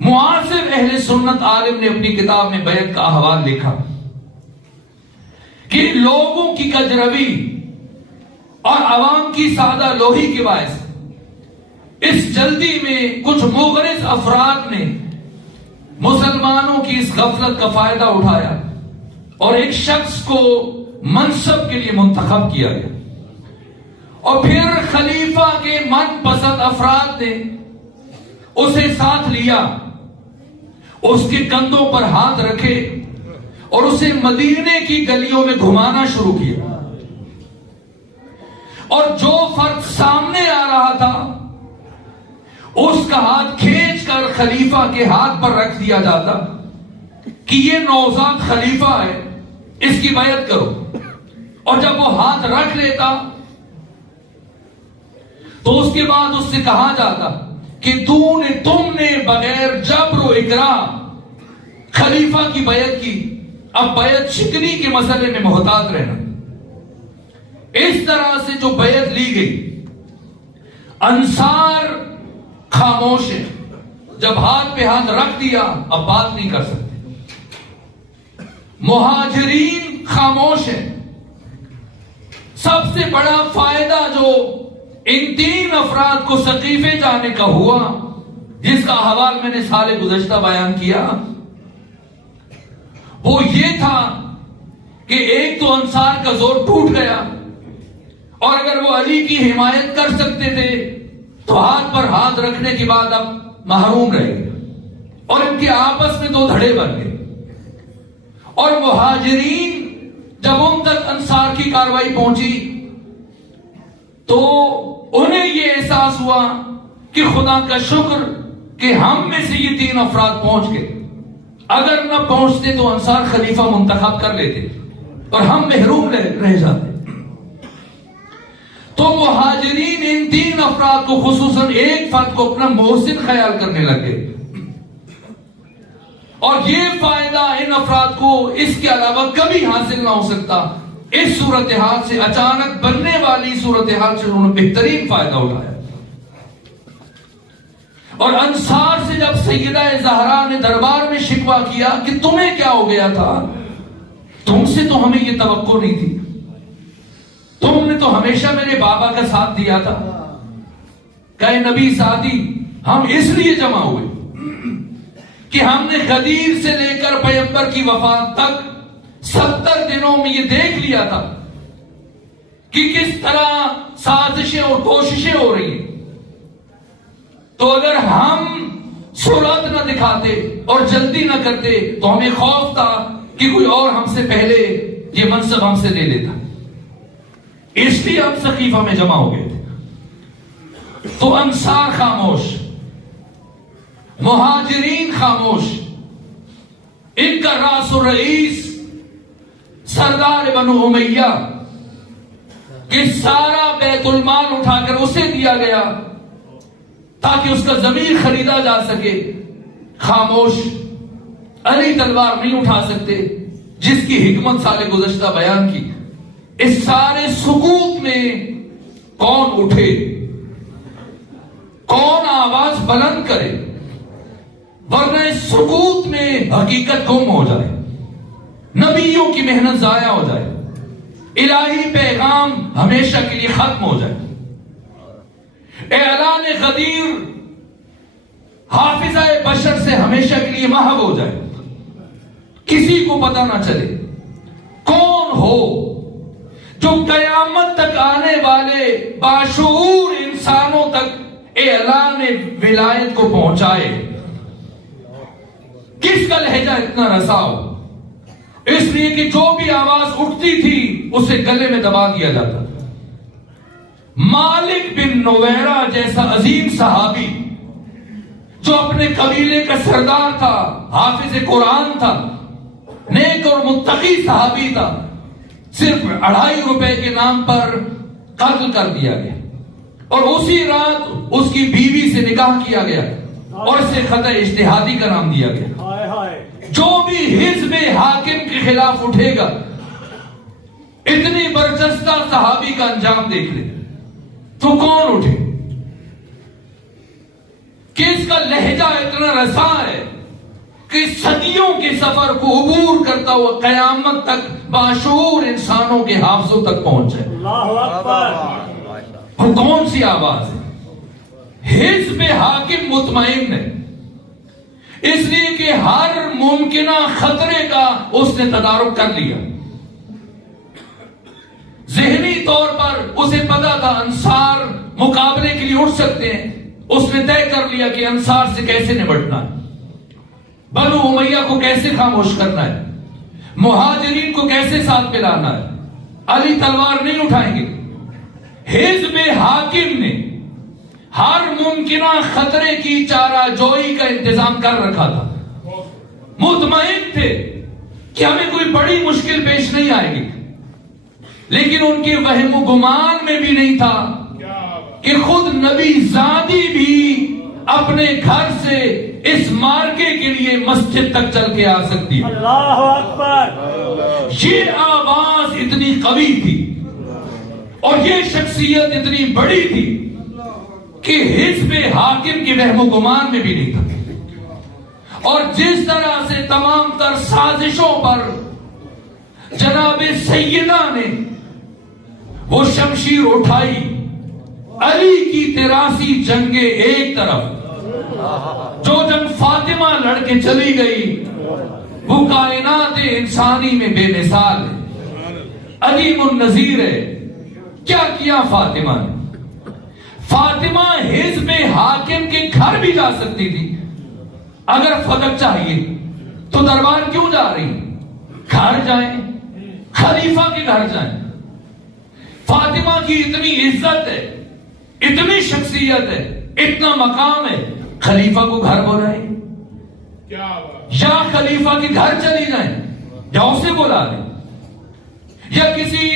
معاصر اہل سنت عالم نے اپنی کتاب میں بیعت کا احوال لکھا کہ لوگوں کی کجروی اور عوام کی سادہ لوہی کے باعث اس جلدی میں کچھ مغرض افراد نے مسلمانوں کی اس غفلت کا فائدہ اٹھایا اور ایک شخص کو منصب کے لیے منتخب کیا گیا، اور پھر خلیفہ کے من پسند افراد نے اسے ساتھ لیا، اس کے کندھوں پر ہاتھ رکھے اور اسے مدینے کی گلیوں میں گھمانا شروع کیا، اور جو فرد سامنے آ رہا تھا اس کا ہاتھ کھینچ کر خلیفہ کے ہاتھ پر رکھ دیا جاتا کہ یہ نوزاد خلیفہ ہے، اس کی بیعت کرو، اور جب وہ ہاتھ رکھ لیتا تو اس کے بعد اس سے کہا جاتا کہ تم نے بغیر جبر و اکراہ خلیفہ کی بیعت کی، اب بیعت شکنی کے مسئلے میں محتاط رہنا۔ اس طرح سے جو بیعت لی گئی، انصار خاموش ہے، جب ہاتھ پہ ہاتھ رکھ دیا اب بات نہیں کر سکتے۔ مہاجرین خاموش ہے۔ سب سے بڑا فائدہ جو ان 3 افراد کو سقیفے جانے کا ہوا، جس کا حوال میں نے سال گزشتہ بیان کیا، وہ یہ تھا کہ ایک تو انصار کا زور ٹوٹ گیا، اور اگر وہ علی کی حمایت کر سکتے تھے تو ہاتھ پر ہاتھ رکھنے کے بعد اب محروم رہ گئے، اور ان کے آپس میں 2 دھڑے بن گئے، اور مہاجرین جب ان تک انصار کی کارروائی پہنچی تو انہیں یہ احساس ہوا کہ خدا کا شکر کہ ہم میں سے یہ 3 افراد پہنچ گئے، اگر نہ پہنچتے تو انصار خلیفہ منتخب کر لیتے اور ہم محروم رہ جاتے۔ تو مہاجرین ان 3 افراد کو، خصوصاً ایک فرد کو اپنا محسن خیال کرنے لگے، اور یہ فائدہ ان افراد کو اس کے علاوہ کبھی حاصل نہ ہو سکتا۔ اس صورتحال سے، اچانک بننے والی صورتحال سے انہوں نے بہترین فائدہ اٹھایا، اور انصار سے جب سیدہ زہرا نے دربار میں شکوہ کیا کہ تمہیں کیا ہو گیا تھا، تم سے تو ہمیں یہ توقع نہیں تھی، تم نے تو ہمیشہ میرے بابا کا ساتھ دیا تھا، کہے نبی سعدی ہم اس لیے جمع ہوئے کہ ہم نے غدیر سے لے کر پیغمبر کی وفات تک 70 دنوں میں یہ دیکھ لیا تھا کہ کس طرح سازشیں اور کوششیں ہو رہی ہیں، تو اگر ہم سرعت نہ دکھاتے اور جلدی نہ کرتے تو ہمیں خوف تھا کہ کوئی اور ہم سے پہلے یہ منصب ہم سے لے لیتا، اس لیے ہم سقیفہ میں جمع ہو گئے تھے۔ تو انصار خاموش، مہاجرین خاموش، ان کا راس الرئیس سردار بنو امیہ کہ سارا بیت المال اٹھا کر اسے دیا گیا تاکہ اس کا ضمیر خریدا جا سکے، خاموش۔ علی تلوار نہیں اٹھا سکتے، جس کی حکمت سال گزشتہ بیان کی۔ اس سارے سکوت میں کون اٹھے؟ کون آواز بلند کرے، ورنہ اس سکوت میں حقیقت گم ہو جائے، نبیوں کی محنت ضائع ہو جائے، الہی پیغام ہمیشہ کے لیے ختم ہو جائے، اعلان غدیر حافظہ بشر سے ہمیشہ کے لیے محو ہو جائے، کسی کو پتہ نہ چلے کون ہو جو قیامت تک آنے والے باشعور انسانوں تک اعلان ولایت کو پہنچائے، کس کا لہجہ اتنا رسا ہو، اس لیے کہ جو بھی آواز اٹھتی تھی اسے گلے میں دبا دیا جاتا۔ مالک بن نویرہ جیسا عظیم صحابی جو اپنے قبیلے کا سردار تھا، حافظ قرآن تھا، نیک اور متقی صحابی تھا، صرف 2.5 روپے کے نام پر قتل کر دیا گیا، اور اسی رات اس کی بیوی سے نکاح کیا گیا اور اسے خطأ اجتہادی کا نام دیا گیا۔ جو بھی حزب حاکم کے خلاف اٹھے گا، اتنی برجستہ صحابی کا انجام دیکھ لے تو کون اٹھے؟ کس کا لہجہ اتنا رسا ہے کہ صدیوں کے سفر کو عبور کرتا ہوا قیامت تک باشعور انسانوں کے حافظوں تک پہنچے۔ اللہ اکبر۔ وہ کون سی آواز ہے؟ حزب حاکم مطمئن ہے، اس لیے کہ ہر ممکنہ خطرے کا اس نے تدارک کر لیا۔ ذہنی طور پر اسے پتا تھا انصار مقابلے کے لیے اٹھ سکتے ہیں، اس نے طے کر لیا کہ انصار سے کیسے نمٹنا ہے، بنو امیہ کو کیسے خاموش کرنا ہے، مہاجرین کو کیسے ساتھ پہ لانا ہے، علی تلوار نہیں اٹھائیں گے۔ حزب حاکم نے ہر ممکنہ خطرے کی چارہ جوئی کا انتظام کر رکھا تھا، مطمئن تھے کہ ہمیں کوئی بڑی مشکل پیش نہیں آئے گی، لیکن ان کے وہم و گمان میں بھی نہیں تھا کہ خود نبی زادی بھی اپنے گھر سے اس مارکے کے لیے مسجد تک چل کے آ سکتی ہے۔ اللہ اکبر۔ یہ آواز اتنی قوی تھی اور یہ شخصیت اتنی بڑی تھی کہ حزب حاکم کے وہم و گمان میں بھی نہیں تھا، اور جس طرح سے تمام تر سازشوں پر جناب سیدہ نے وہ شمشیر اٹھائی، علی کی 83 جنگیں ایک طرف، جو جنگ فاطمہ لڑ کے چلی گئی وہ کائنات انسانی میں بے مثال ہے، علیم النذیر ہے۔ کیا کیا فاطمہ نے؟ فاطمہ حزب حاکم کے گھر بھی جا سکتی تھی، اگر فتح چاہیے تو دربار کیوں جا رہی؟ گھر جائیں، خلیفہ کے گھر جائیں۔ فاطمہ کی اتنی عزت ہے، اتنی شخصیت ہے، اتنا مقام ہے، خلیفہ کو گھر بلائیں، یا خلیفہ کے گھر چلی جائیں، یا اسے بلا لیں، یا کسی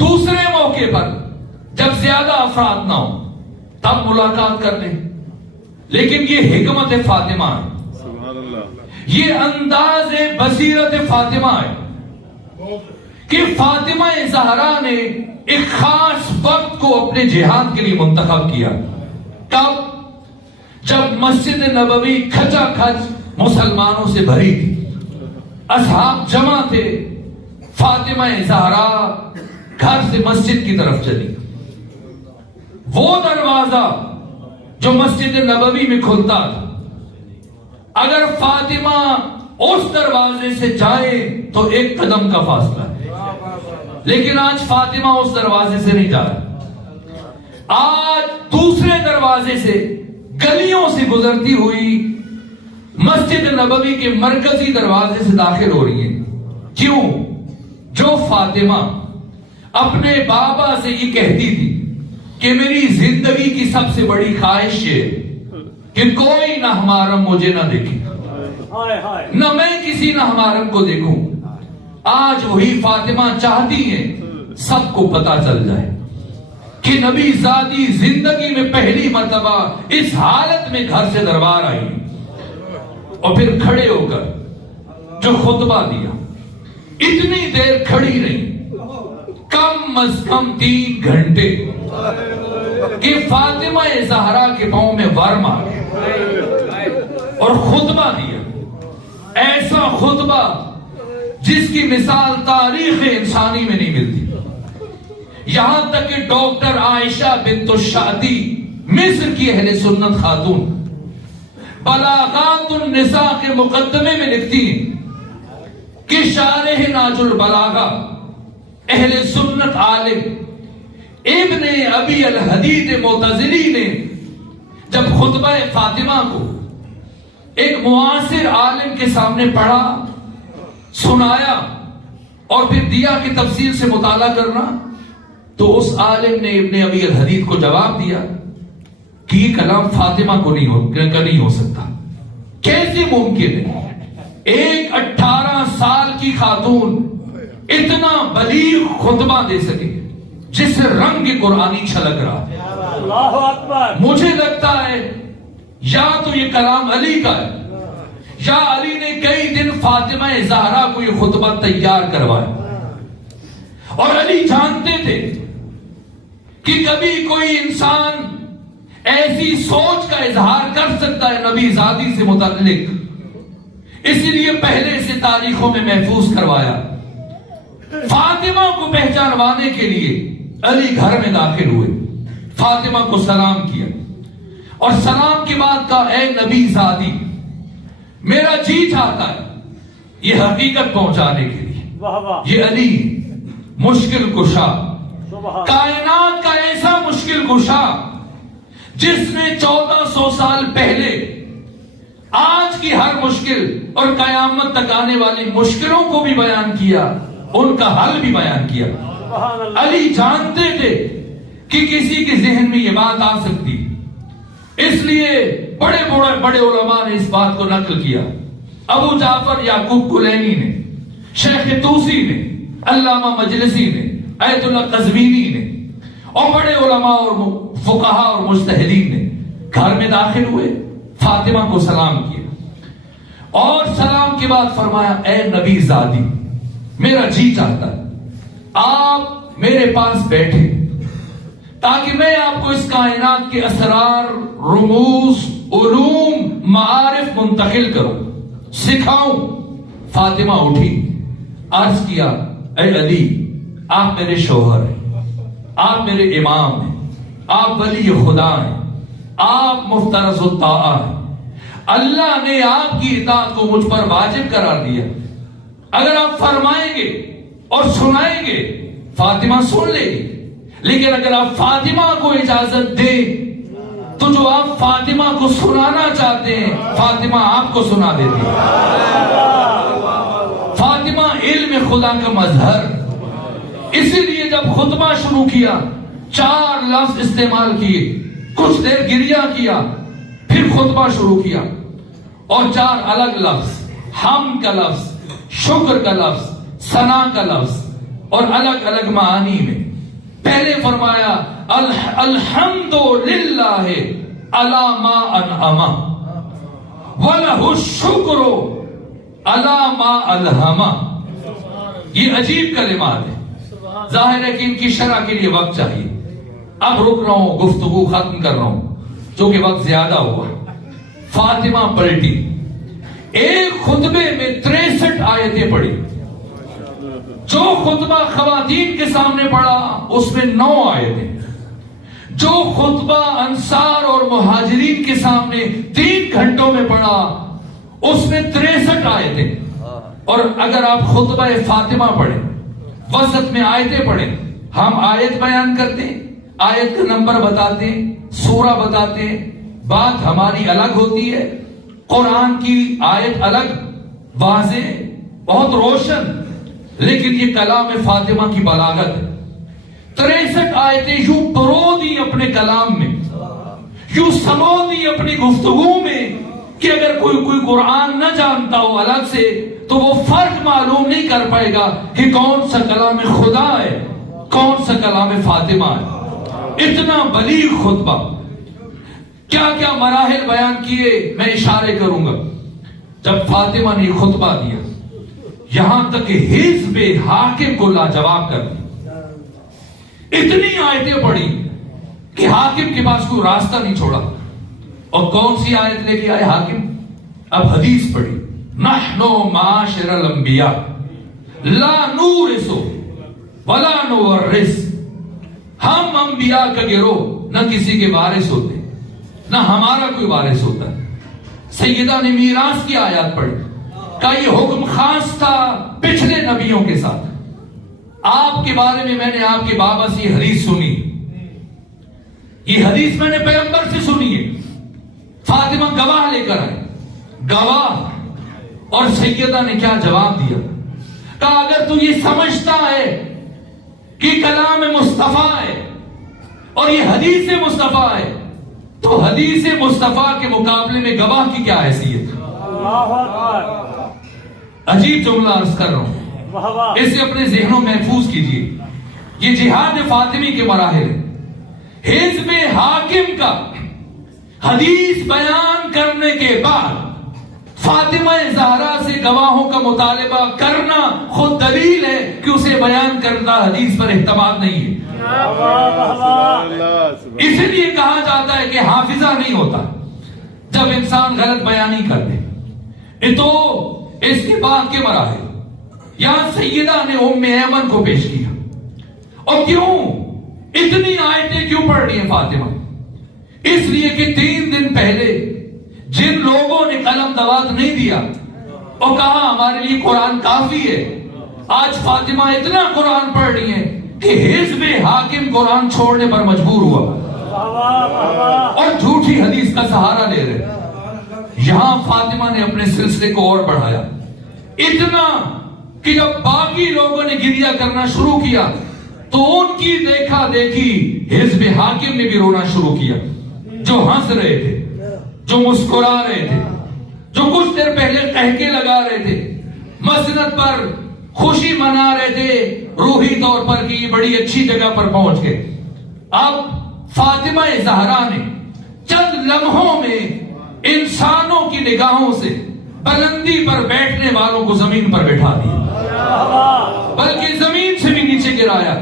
دوسرے موقع پر جب زیادہ افراد نہ ہو تب ملاقات کر لیں۔ لیکن یہ حکمت فاطمہ ہے، سبحان اللہ، یہ انداز بصیرت فاطمہ ہے کہ فاطمہ زہرا نے ایک خاص وقت کو اپنے جہاد کے لیے منتخب کیا۔ کب؟ جب مسجد نبوی کھچا کھچ مسلمانوں سے بھری تھی، اصحاب جمع تھے، فاطمہ زہرا گھر سے مسجد کی طرف چلی۔ وہ دروازہ جو مسجد نبوی میں کھلتا تھا، اگر فاطمہ اس دروازے سے جائے تو 1 قدم کا فاصلہ ہے، لیکن آج فاطمہ اس دروازے سے نہیں جا رہا، آج دوسرے دروازے سے گلیوں سے گزرتی ہوئی مسجد نبوی کے مرکزی دروازے سے داخل ہو رہی ہے۔ کیوں؟ جو فاطمہ اپنے بابا سے یہ کہتی تھی کہ میری زندگی کی سب سے بڑی خواہش ہے کہ کوئی نامحرم مجھے نہ دیکھے، نہ میں کسی نامحرم کو دیکھوں، آج وہی فاطمہ چاہتی ہے سب کو پتا چل جائے کہ نبی زادی زندگی میں پہلی مرتبہ اس حالت میں گھر سے دربار آئی، اور پھر کھڑے ہو کر جو خطبہ دیا، اتنی دیر کھڑی رہی، کم از کم 3 گھنٹے، کہ فاطمہ زہرا کے پاؤں میں ور مارے اور خطبہ دیا، ایسا خطبہ جس کی مثال تاریخ انسانی میں نہیں ملتی. یہاں تک کہ ڈاکٹر عائشہ بنت الشادی مصر کی اہل سنت خاتون بلاغات النساء کے مقدمے میں لکھتی ہیں کہ شارح ناج البلاغہ اہل سنت عالم ابن ابی الحدید معتزلی نے جب خطبہ فاطمہ کو ایک معاصر عالم کے سامنے پڑھا، سنایا اور پھر دیا کہ تفصیل سے مطالعہ کرنا، تو اس عالم نے ابن ابی الحدید کو جواب دیا کہ یہ کلام فاطمہ کو نہیں ہو سکتا. کیسے ممکن ہے ایک 18 سال کی خاتون اتنا بلیغ خطبہ دے سکے جس سے رنگ قرآنی چھلک رہا ہے؟ اللہ اکبر. مجھے لگتا ہے یا تو یہ کلام علی کا ہے یا علی نے کئی دن فاطمہ زہرا کو یہ خطبہ تیار کروایا. اور علی جانتے تھے کہ کبھی کوئی انسان ایسی سوچ کا اظہار کر سکتا ہے نبی زادی سے متعلق، اسی لیے پہلے سے تاریخوں میں محفوظ کروایا. فاطمہ کو پہچانوانے کے لیے علی گھر میں داخل ہوئے، فاطمہ کو سلام کیا اور سلام کے بعد کہا اے نبی زادی، میرا جی چاہتا ہے یہ حقیقت پہنچانے کے لیے واہ واہ. یہ علی مشکل کشا، سبحان کائنات کا ایسا مشکل کشا جس نے 1400 سال پہلے آج کی ہر مشکل اور قیامت تک آنے والی مشکلوں کو بھی بیان کیا، ان کا حل بھی بیان کیا. سبحان اللہ. علی جانتے تھے کہ کسی کے ذہن میں یہ بات آ سکتی، اس لیے بڑے علماء نے اس بات کو نقل کیا. ابو جعفر یعقوب کلینی نے، شیخ توسی نے، علامہ مجلسی نے، ایت اللہ قزوینی نے اور بڑے علماء اور فقہاء اور مجتہدین نے گھر میں داخل ہوئے، فاطمہ کو سلام کیا اور سلام کے بعد فرمایا اے نبی زادی، میرا جی چاہتا ہے آپ میرے پاس بیٹھے تاکہ میں آپ کو اس کائنات کے اسرار، رموز، علوم، معارف منتقل کروں، سکھاؤں. فاطمہ اٹھی، عرض کیا اے علی، آپ میرے شوہر ہیں، آپ میرے امام ہیں، آپ ولی خدا ہیں، آپ مفترض الطاعہ ہیں. اللہ نے آپ کی اطاعت کو مجھ پر واجب قرار دیا. اگر آپ فرمائیں گے اور سنائیں گے فاطمہ سن لے گی، لیکن اگر آپ فاطمہ کو اجازت دیں تو جو آپ فاطمہ کو سنانا چاہتے ہیں فاطمہ آپ کو سنا دیتی ہے. فاطمہ علم خدا کا مظہر. اسی لیے جب خطبہ شروع کیا 4 لفظ استعمال کیے، کچھ دیر گریہ کیا، پھر خطبہ شروع کیا اور 4 الگ لفظ، حمد کا لفظ، شکر کا لفظ، ثنا کا لفظ اور الگ الگ معانی میں. پہلے فرمایا الحمد للہ علی ما انعم وَلَهُ الشُّكْرُ عَلَى مَا أَلْهَمَ. یہ عجیب کلمات ہیں. ظاہر ہے کہ ان کی شرح کے لیے وقت چاہیے. اب رک رہا ہوں، گفتگو ختم کر رہا ہوں چونکہ وقت زیادہ ہوا. فاطمہ پلٹی، ایک خطبے میں 63 آیتیں پڑھی. جو خطبہ خواتین کے سامنے پڑھا اس میں 9 آیتیں. جو خطبہ انصار اور مہاجرین کے سامنے 3 گھنٹوں میں پڑھا اس میں 63 آیتیں. اور اگر آپ خطبہ فاطمہ پڑھیں، وسط میں آیتیں پڑھیں، ہم آیت بیان کرتے ہیں، آیت کا نمبر بتاتے ہیں، سورہ بتاتے ہیں، بات ہماری الگ ہوتی ہے. قرآن کی آیت الگ، واضح، بہت روشن، لیکن یہ کلام فاطمہ کی بلاغت ہے. 63 آیتیں یوں پرو دی اپنے کلام میں، یوں سمو دی اپنی گفتگو میں کہ اگر کوئی قرآن نہ جانتا ہو الگ سے تو وہ فرق معلوم نہیں کر پائے گا کہ کون سا کلام خدا ہے، کون سا کلام فاطمہ ہے. اتنا بلیغ خطبہ، کیا کیا مراحل بیان کیے میں اشارے کروں گا. جب فاطمہ نے خطبہ دیا یہاں تک کہ حزب حاکم کو لاجواب کر دیا. اتنی آیتیں پڑھی کہ حاکم کے پاس کوئی راستہ نہیں چھوڑا. اور کون سی آیت لے کے آئے حاکم؟ اب حدیث پڑھی، نحنو معاشر الانبیاء لا نورث ولا نورث. ہم انبیاء کا گروہ نہ کسی کے وارث ہوتے، نہ ہمارا کوئی وارث ہوتا ہے. سیدہ نے میراث کی آیات پڑھی کہ یہ حکم خاص تھا پچھلے نبیوں کے ساتھ. آپ کے بارے میں نے آپ کے بابا سے یہ حدیث سنی، یہ حدیث میں نے پیغمبر سے سنی ہے. فاطمہ گواہ لے کر آئے، گواہ. اور سیدہ نے کیا جواب دیا؟ کہا اگر تو یہ سمجھتا ہے کہ کلام مصطفیٰ ہے اور یہ حدیث مصطفیٰ ہے تو حدیث مصطفیٰ کے مقابلے میں گواہ کی کیا حیثیت؟ اللہ اکبر. عجیب جملہ عرض کر رہا ہوں، واہ واہ. اسے اپنے ذہنوں میں محفوظ کیجئے. یہ جہاد فاطمی کے مراحل ہیں. حزب حاکم کا حدیث بیان کرنے کے بعد فاطمہ زہرا سے گواہوں کا مطالبہ کرنا خود دلیل ہے کہ اسے بیان کردہ حدیث پر اعتماد نہیں ہے. واہ واہ واہ. اس لیے کہا جاتا ہے کہ حافظہ نہیں ہوتا جب انسان غلط بیانی کر دے. تو اس کے بعد کے مراحل یہاں سیدہ نے ام ایمن کو پیش کیا. اور کیوں اتنی آیتیں کیوں پڑھ رہی ہیں فاطمہ؟ اس لیے کہ 3 دن پہلے جن لوگوں نے قلم دوات نہیں دیا اور کہا ہمارے لیے قرآن کافی ہے، آج فاطمہ اتنا قرآن پڑھ رہی ہیں کہ حزب حاکم قرآن چھوڑنے پر مجبور ہوا واہ واہ واہ واہ. اور جھوٹی حدیث کا سہارا لے رہے. یہاں فاطمہ نے اپنے سلسلے کو اور بڑھایا اتنا کہ جب باقی لوگوں نے گریہ کرنا شروع کیا تو ان کی دیکھا دیکھی حزب حاکم نے بھی رونا شروع کیا. جو ہنس رہے تھے، جو مسکرا رہے تھے، جو کچھ دیر پہلے قہقے لگا رہے تھے، مسند پر خوشی منا رہے تھے روحی طور پر کہ یہ بڑی اچھی جگہ پر پہنچ گئے، اب فاطمہ زہرا نے چند لمحوں میں انسانوں کی نگاہوں سے بلندی پر بیٹھنے والوں کو زمین پر بٹھا دیا، بلکہ زمین سے بھی نیچے گرایا،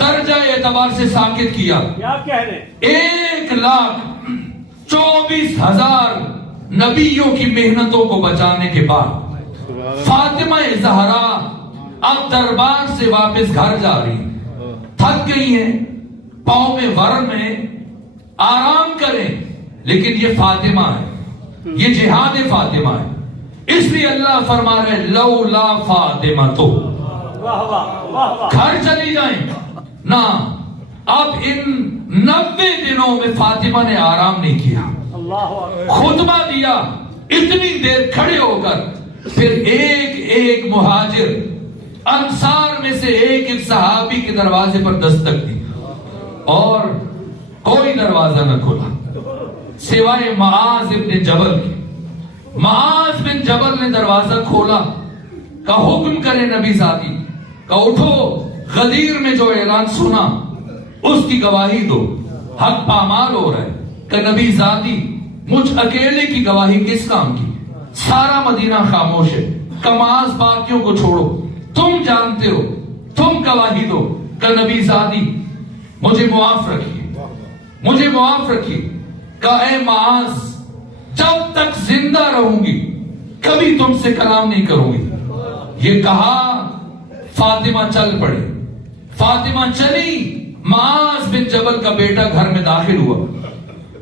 درجہ اعتبار سے ساکت کیا. کیا کہہ رہے؟ 1,24,000 نبیوں کی محنتوں کو بچانے کے بعد فاطمہ زہرا اب دربار سے واپس گھر جا رہی، تھک گئی ہیں، پاؤں میں ورم ہے، آرام کریں. لیکن یہ فاطمہ ہے، یہ جہاد فاطمہ ہے. اس لیے اللہ فرما رہے لولا فاطمہ تو واہ واہ واہ واہ. گھر چلی جائیں نہ. اب ان 90 دنوں میں فاطمہ نے آرام نہیں کیا، اللہ اکبر. خطبہ دیا اتنی دیر کھڑے ہو کر، پھر ایک ایک مہاجر انصار میں سے ایک ایک صحابی کے دروازے پر دستک دی اور کوئی دروازہ نہ کھلا سوائے معاذ بن جبل کے. معاذ بن جبل نے دروازہ کھولا، کا حکم کرے نبی زادی کا اٹھو، غدیر میں جو اعلان سنا اس کی گواہی دو، حق پامال ہو رہا ہے. کہ نبی زادی مجھ اکیلے کی گواہی کس کام کی؟ سارا مدینہ خاموش ہے. کماز باقیوں کو چھوڑو، تم جانتے ہو، تم گواہی دو. کہ نبی زادی مجھے معاف رکھیے، مجھے معاف رکھیے. کہ اے معاذ جب تک زندہ رہوں گی کبھی تم سے کلام نہیں کروں گی. یہ کہا فاطمہ چل پڑی. فاطمہ چلی، معاذ بن جبل کا بیٹا گھر میں داخل ہوا،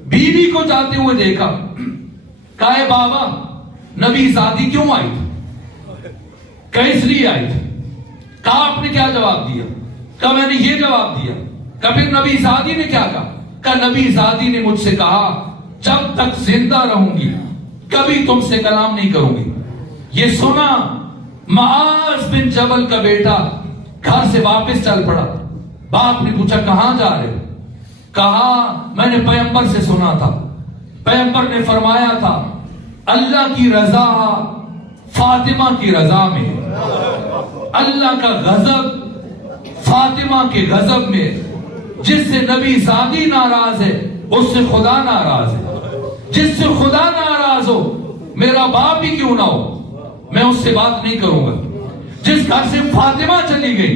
بیوی کو جاتے ہوئے دیکھا. کہا اے بابا نبی زادی کیوں آئی تھی؟ کہ اس لیے آئی تھی. کہا آپ نے کیا جواب دیا؟ کہا میں نے یہ جواب دیا. کہ پھر نبی زادی نے کیا کہا؟ کہ نبی زادی نے مجھ سے کہا جب تک زندہ رہوں گی کبھی تم سے کلام نہیں کروں گی. یہ سنا معاذ بن جبل کا بیٹا گھر سے واپس چل پڑا. باپ نے پوچھا کہاں جا رہے؟ کہا میں نے پیغمبر سے سنا تھا، پیغمبر نے فرمایا تھا اللہ کی رضا فاطمہ کی رضا میں، اللہ کا غضب فاطمہ کے غضب میں. جس سے نبی زادی ناراض ہے اس سے خدا ناراض ہے. جس سے خدا ناراض ہو میرا باپ ہی کیوں نہ ہو میں اس سے بات نہیں کروں گا. جس گھر سے فاطمہ چلی گئی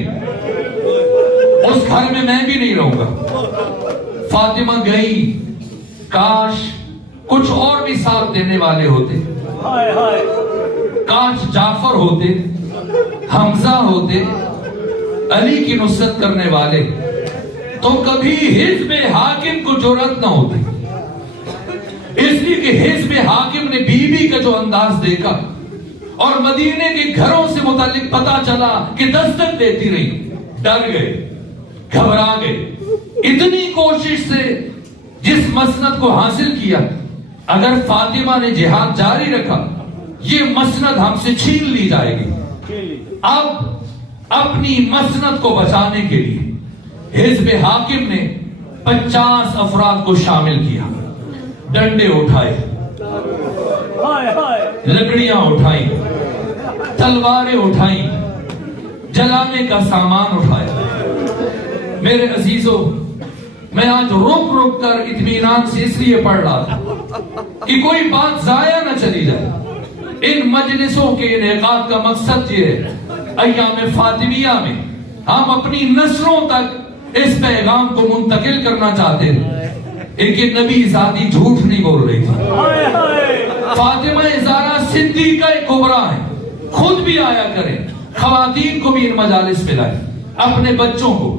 اس گھر میں بھی نہیں رہوں گا. فاطمہ گئی، کاش کچھ اور بھی ساتھ دینے والے ہوتے، ہائے ہائے کاش جعفر ہوتے، حمزہ ہوتے، علی کی نصرت کرنے والے، تو کبھی حزب حاکم کو جرأت نہ ہوتی۔ اس لیے کہ حزب حاکم نے بی بی کا جو انداز دیکھا اور مدینے کے گھروں سے متعلق پتا چلا کہ دستک دیتی رہی، ڈر گئے، گھبرا گئے۔ اتنی کوشش سے جس مسند کو حاصل کیا، اگر فاطمہ نے جہاد جاری رکھا یہ مسند ہم سے چھین لی جائے گی۔ اب اپنی مسند کو بچانے کے لیے حزب حاکم نے 50 افراد کو شامل کیا، ڈنڈے اٹھائے، لکڑیاں اٹھائیں، تلواریں اٹھائیں، جلانے کا سامان اٹھایا۔ میرے عزیزوں، میں آج رک رک کر اطمینان سے اس لیے پڑھ رہا تھا کہ کوئی بات ضائع نہ چلی جائے۔ ان مجلسوں کے انعقاد کا مقصد یہ ہے، ایام فاطمیہ میں ہم اپنی نسلوں تک اس پیغام کو منتقل کرنا چاہتے ہیں کہ نبی ذاتی جھوٹ نہیں بول رہی تھی۔ فاطمہ زہرا صدیقہ کبریٰ ہے، خود بھی آیا کریں، خواتین کو بھی ان مجالس میں لائیں، اپنے بچوں کو۔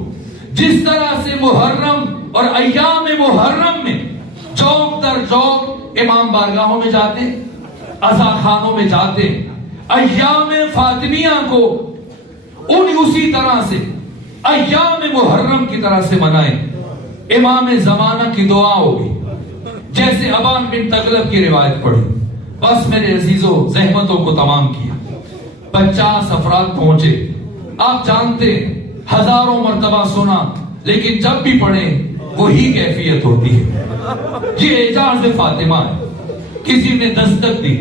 جس طرح سے محرم اور ایام محرم میں چوک در چوک امام بارگاہوں میں جاتے، عزا خانوں میں جاتے، ایام فاطمیہ کو اسی طرح سے ایام محرم کی طرح سے منائیں۔ امام زمانہ کی دعا ہوگی، جیسے ابان بن تغلب کی روایت پڑھی۔ بس میرے عزیزوں، زحمتوں کو تمام کیا، 50 افراد پہنچے۔ آپ جانتے ہزاروں مرتبہ سنا، لیکن جب بھی پڑھیں وہی کیفیت ہوتی ہے۔ یہ اعجاز فاطمہ ہے۔ کسی نے دستک دی،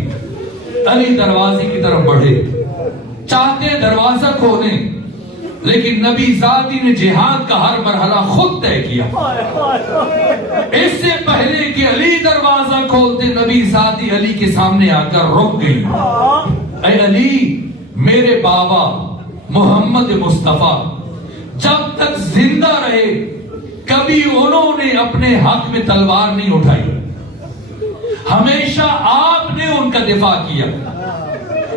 علی دروازے کی طرف بڑھے، چاہتے دروازہ کھولیں، لیکن نبی ذاتی نے جہاد کا ہر مرحلہ خود طے کیا۔ اس سے پہلے کہ علی دروازہ کھولتے، نبی ذاتی علی کے سامنے آ کر رک گئی۔ اے علی، میرے بابا محمد مصطفیٰ جب تک زندہ رہے کبھی انہوں نے اپنے حق میں تلوار نہیں اٹھائی، ہمیشہ آپ نے ان کا دفاع کیا۔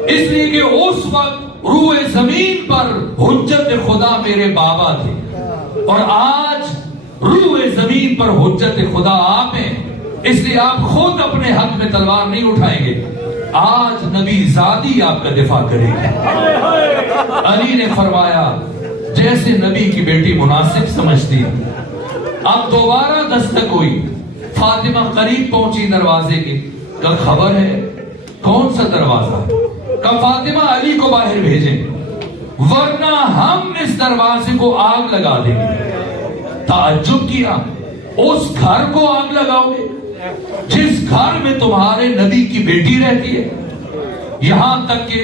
اس لیے کہ اس وقت روئے زمین پر حجت خدا میرے بابا تھے، اور آج روئے زمین پر حجت خدا آپ ہیں۔ اس لیے آپ خود اپنے حق میں تلوار نہیں اٹھائیں گے، آج نبی ذاتی آپ کا دفاع کرے گا۔ علی نے فرمایا جیسے نبی کی بیٹی مناسب سمجھتی۔ اب دوبارہ دستک ہوئی، فاطمہ قریب پہنچی دروازے کے، کہ خبر ہے کون سا دروازہ؟ کہ فاطمہ علی کو باہر بھیجیں، ورنہ ہم اس دروازے کو آگ لگا دیں گے۔ تعجب کیا، اس گھر کو آگ لگاؤ گے جس گھر میں تمہارے نبی کی بیٹی رہتی ہے؟ یہاں تک کہ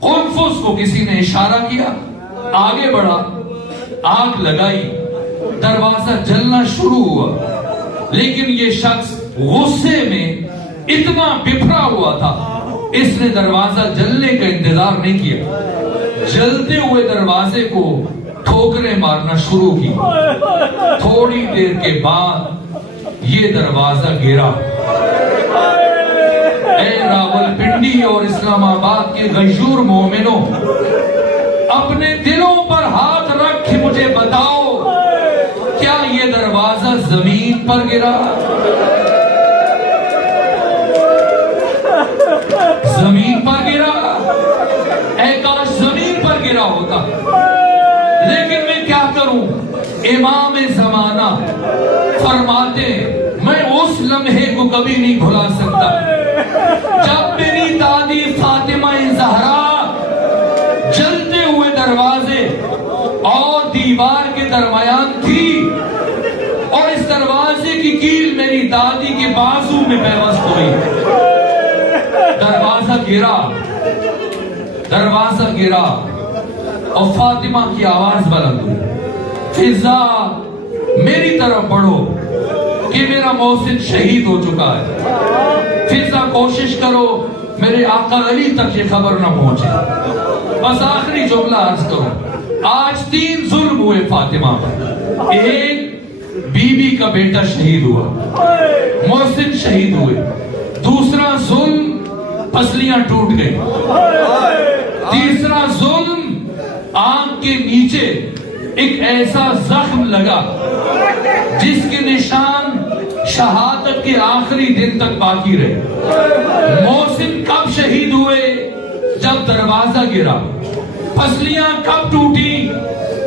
قنفس کو کسی نے اشارہ کیا، آگے بڑھا، آگ لگائی، دروازہ جلنا شروع ہوا۔ لیکن یہ شخص غصے میں اتنا بپھرا ہوا تھا، اس نے دروازہ جلنے کا انتظار نہیں کیا، جلتے ہوئے دروازے کو ٹھوکریں مارنا شروع کی۔ تھوڑی دیر کے بعد یہ دروازہ گرا۔ اے راولپنڈی اور اسلام آباد کے غیور مومنوں، اپنے دلوں پر ہاتھ رکھ کے مجھے بتاؤ، کیا یہ دروازہ زمین پر گرا؟ زمین پر گرا؟ اے کاش زمین پر گرا ہوتا، لیکن میں کیا کروں؟ امام زمانہ فرماتے میں اس لمحے کو کبھی نہیں بھلا سکتا جب میری دادی فاطمہ زہرا جلتے ہوئے دروازے اور دیوار کے درمیان تھی، اور اس دروازے کی کیل میری دادی کے بازو میں پیوست ہوئی۔ دروازہ گرا اور فاطمہ کی آواز بلند ہوئی، فضا میری طرف بڑھو کہ میرا محسن شہید ہو چکا ہے۔ فضا کوشش کرو میرے آقا علی تک یہ خبر نہ پہنچے۔ بس آخری جملہ عرض کرو، آج 3 ظلم ہوئے فاطمہ پر۔ ایک بیوی کا بیٹا شہید ہوا، محسن شہید ہوئے، دوسرا ظلم پسلیاں ٹوٹ گئی، تیسرا ظلم آنکھ کے نیچے ایک ایسا زخم لگا جس کے نشان شہادت کے آخری دن تک باقی رہے۔ محسن کب شہید ہوئے؟ جب دروازہ گرا۔ پسلیاں کب ٹوٹی؟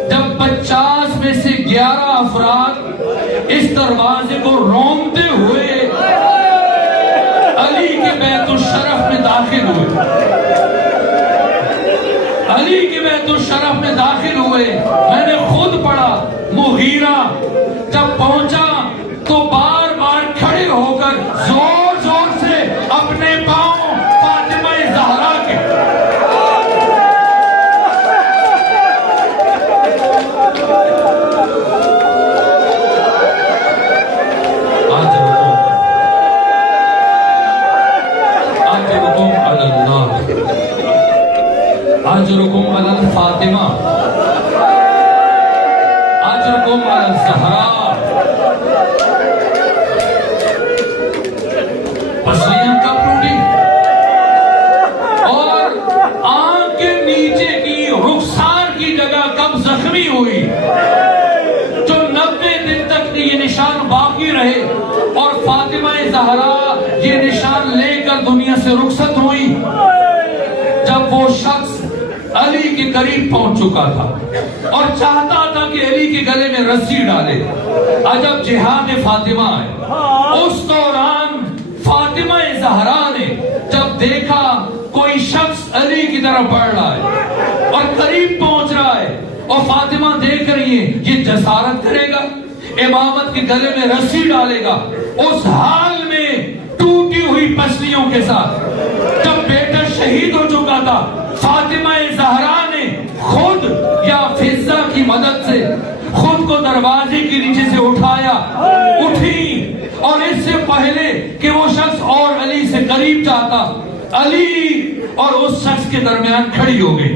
جب 50 میں سے 11 افراد اس دروازے کو رونگتے ہوئے علی کے بیت الشرف میں داخل ہوئے، علی کے بیت الشرف میں داخل ہوئے۔ میں نے خود پڑھا، مغیرہ جب پہنچا تو بار بار کھڑے ہو کر زور زور سے اپنے پاؤں فاطمہ زہرا کے اجرکم علی الفاطمہ، اجرکم علی الزہرا۔ پسلیاں کب ٹوٹی اور آنکھ کے نیچے کی رخسار کی جگہ کب زخمی ہوئی جو 90 دن تک یہ نشان باقی رہے اور فاطمہ زہرا یہ نشان لے کر دنیا سے رخصت ہوئی جب وہ شخص علی کے قریب پہنچ چکا تھا اور چاہتا تھا کہ علی کے گلے میں رسی ڈالے۔ عجب جہاد فاطمہ ہے۔ اس دوران فاطمہ زہرا نے جب دیکھا کوئی شخص علی کی طرف بڑھ رہا ہے اور قریب پہنچ رہا ہے اور فاطمہ دیکھ رہی ہے یہ جسارت کرے گا، امامت کے گلے میں رسی ڈالے گا، اس حال میں ٹوٹی ہوئی پسلیوں کے ساتھ جب بیٹا شہید ہو چکا تھا، فاطمہ زہرا نے خود یا فضہ کی مدد سے خود کو دروازے کے نیچے سے اٹھایا، اٹھی اور اس سے پہلے کہ وہ شخص اور علی سے قریب جاتا، علی اور اس شخص کے درمیان کھڑی ہو گئی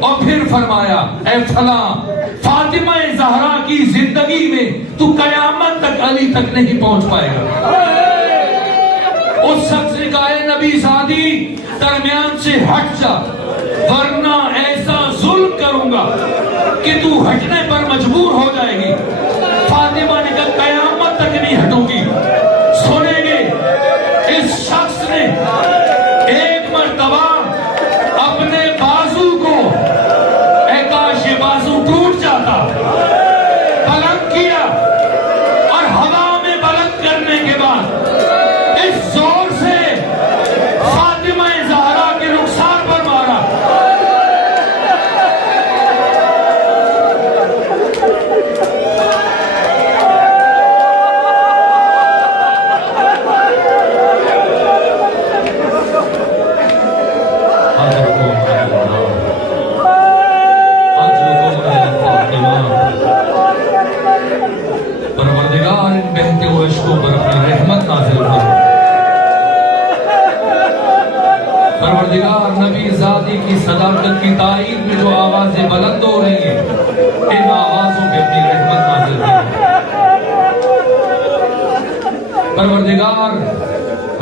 اور پھر فرمایا اے فلاں، فاطمہ زہرا کی زندگی میں تو قیامت تک علی تک نہیں پہنچ پائے گا۔ اس شخص نے کہا اے نبی زادی درمیان سے ہٹ جا ورنہ ایسا ظلم کروں گا کہ تو ہٹنے پر مجبور ہو جائے گی۔ فاطمہ نے کہا قیامت تک نہیں ہٹوں گی۔ سنیں گے اس شخص نے ایک مرتبہ اپنے بازو کو، اے کاش یہ بازو ٹوٹ جاتا، بلند کیا اور ہوا میں بلند کرنے کے بعد اس زور سے فاطمہ زہرا کے رخسار پر مارا۔ پروردگار ان بہتے ہوئے عشقوں پر اپنی رحمت نازل فرما۔ پروردگار نبی زادی کی صداقت کی تائید میں جو آوازیں بلند ہو رہی ہیں ان آوازوں پہ اپنی رحمت نازل فرما۔ پروردگار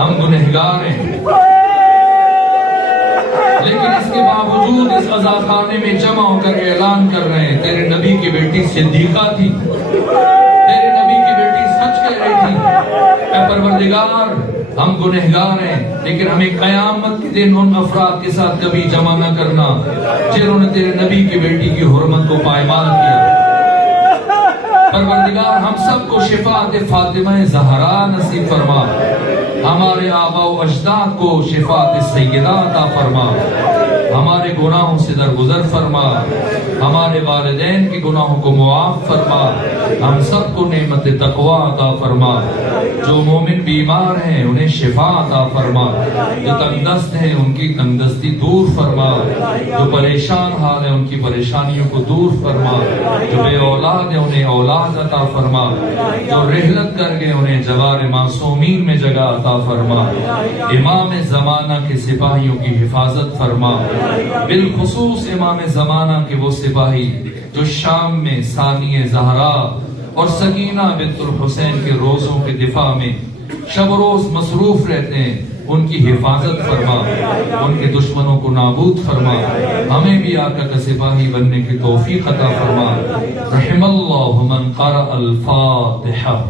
ہم گنہگار ہیں لیکن اس کے باوجود اس عزاخانے میں جمع ہو کر اعلان کر رہے ہیں تیرے نبی کی بیٹی صدیقہ تھی، تیرے نبی کی بیٹی سچ کہہ رہی تھی۔ اے پروردگار ہم گنہگار ہیں لیکن ہمیں قیامت کے دن ان افراد کے ساتھ کبھی جمع نہ کرنا جنہوں نے تیرے نبی کی بیٹی کی حرمت کو پائمال کیا۔ پروردگار ہم سب کو شفاعت فاطمہ زہرا نصیب فرما، ہمارے آباء و اجداد کو شفاعت سیدہ عطا فرما، ہمارے گناہوں سے درگزر فرما، ہمارے والدین کے گناہوں کو معاف فرما، ہم سب کو نعمت تقوی عطا فرما، جو مومن بیمار ہیں انہیں شفا عطا فرما، جو تنگ دست ہیں ان کی تنگ دستی دور فرما، جو پریشان حال ہیں ان کی پریشانیوں کو دور فرما، جو بے اولاد ہیں انہیں اولاد عطا فرما، جو رحلت کر گئے انہیں جوار معصومین میں جگہ عطا فرما، امام زمانہ کے سپاہیوں کی حفاظت فرما، بالخصوص امام زمانہ کے وہ سپاہی جو شام میں ثانی زہرا اور سکینہ بنت الحسین کے روزوں کے دفاع میں شب و روز مصروف رہتے ہیں، ان کی حفاظت فرما، ان کے دشمنوں کو نابود فرما، ہمیں بھی آقا کا سپاہی بننے کی توفیق عطا فرما۔ رحم اللہ من قرأ الفاتحہ۔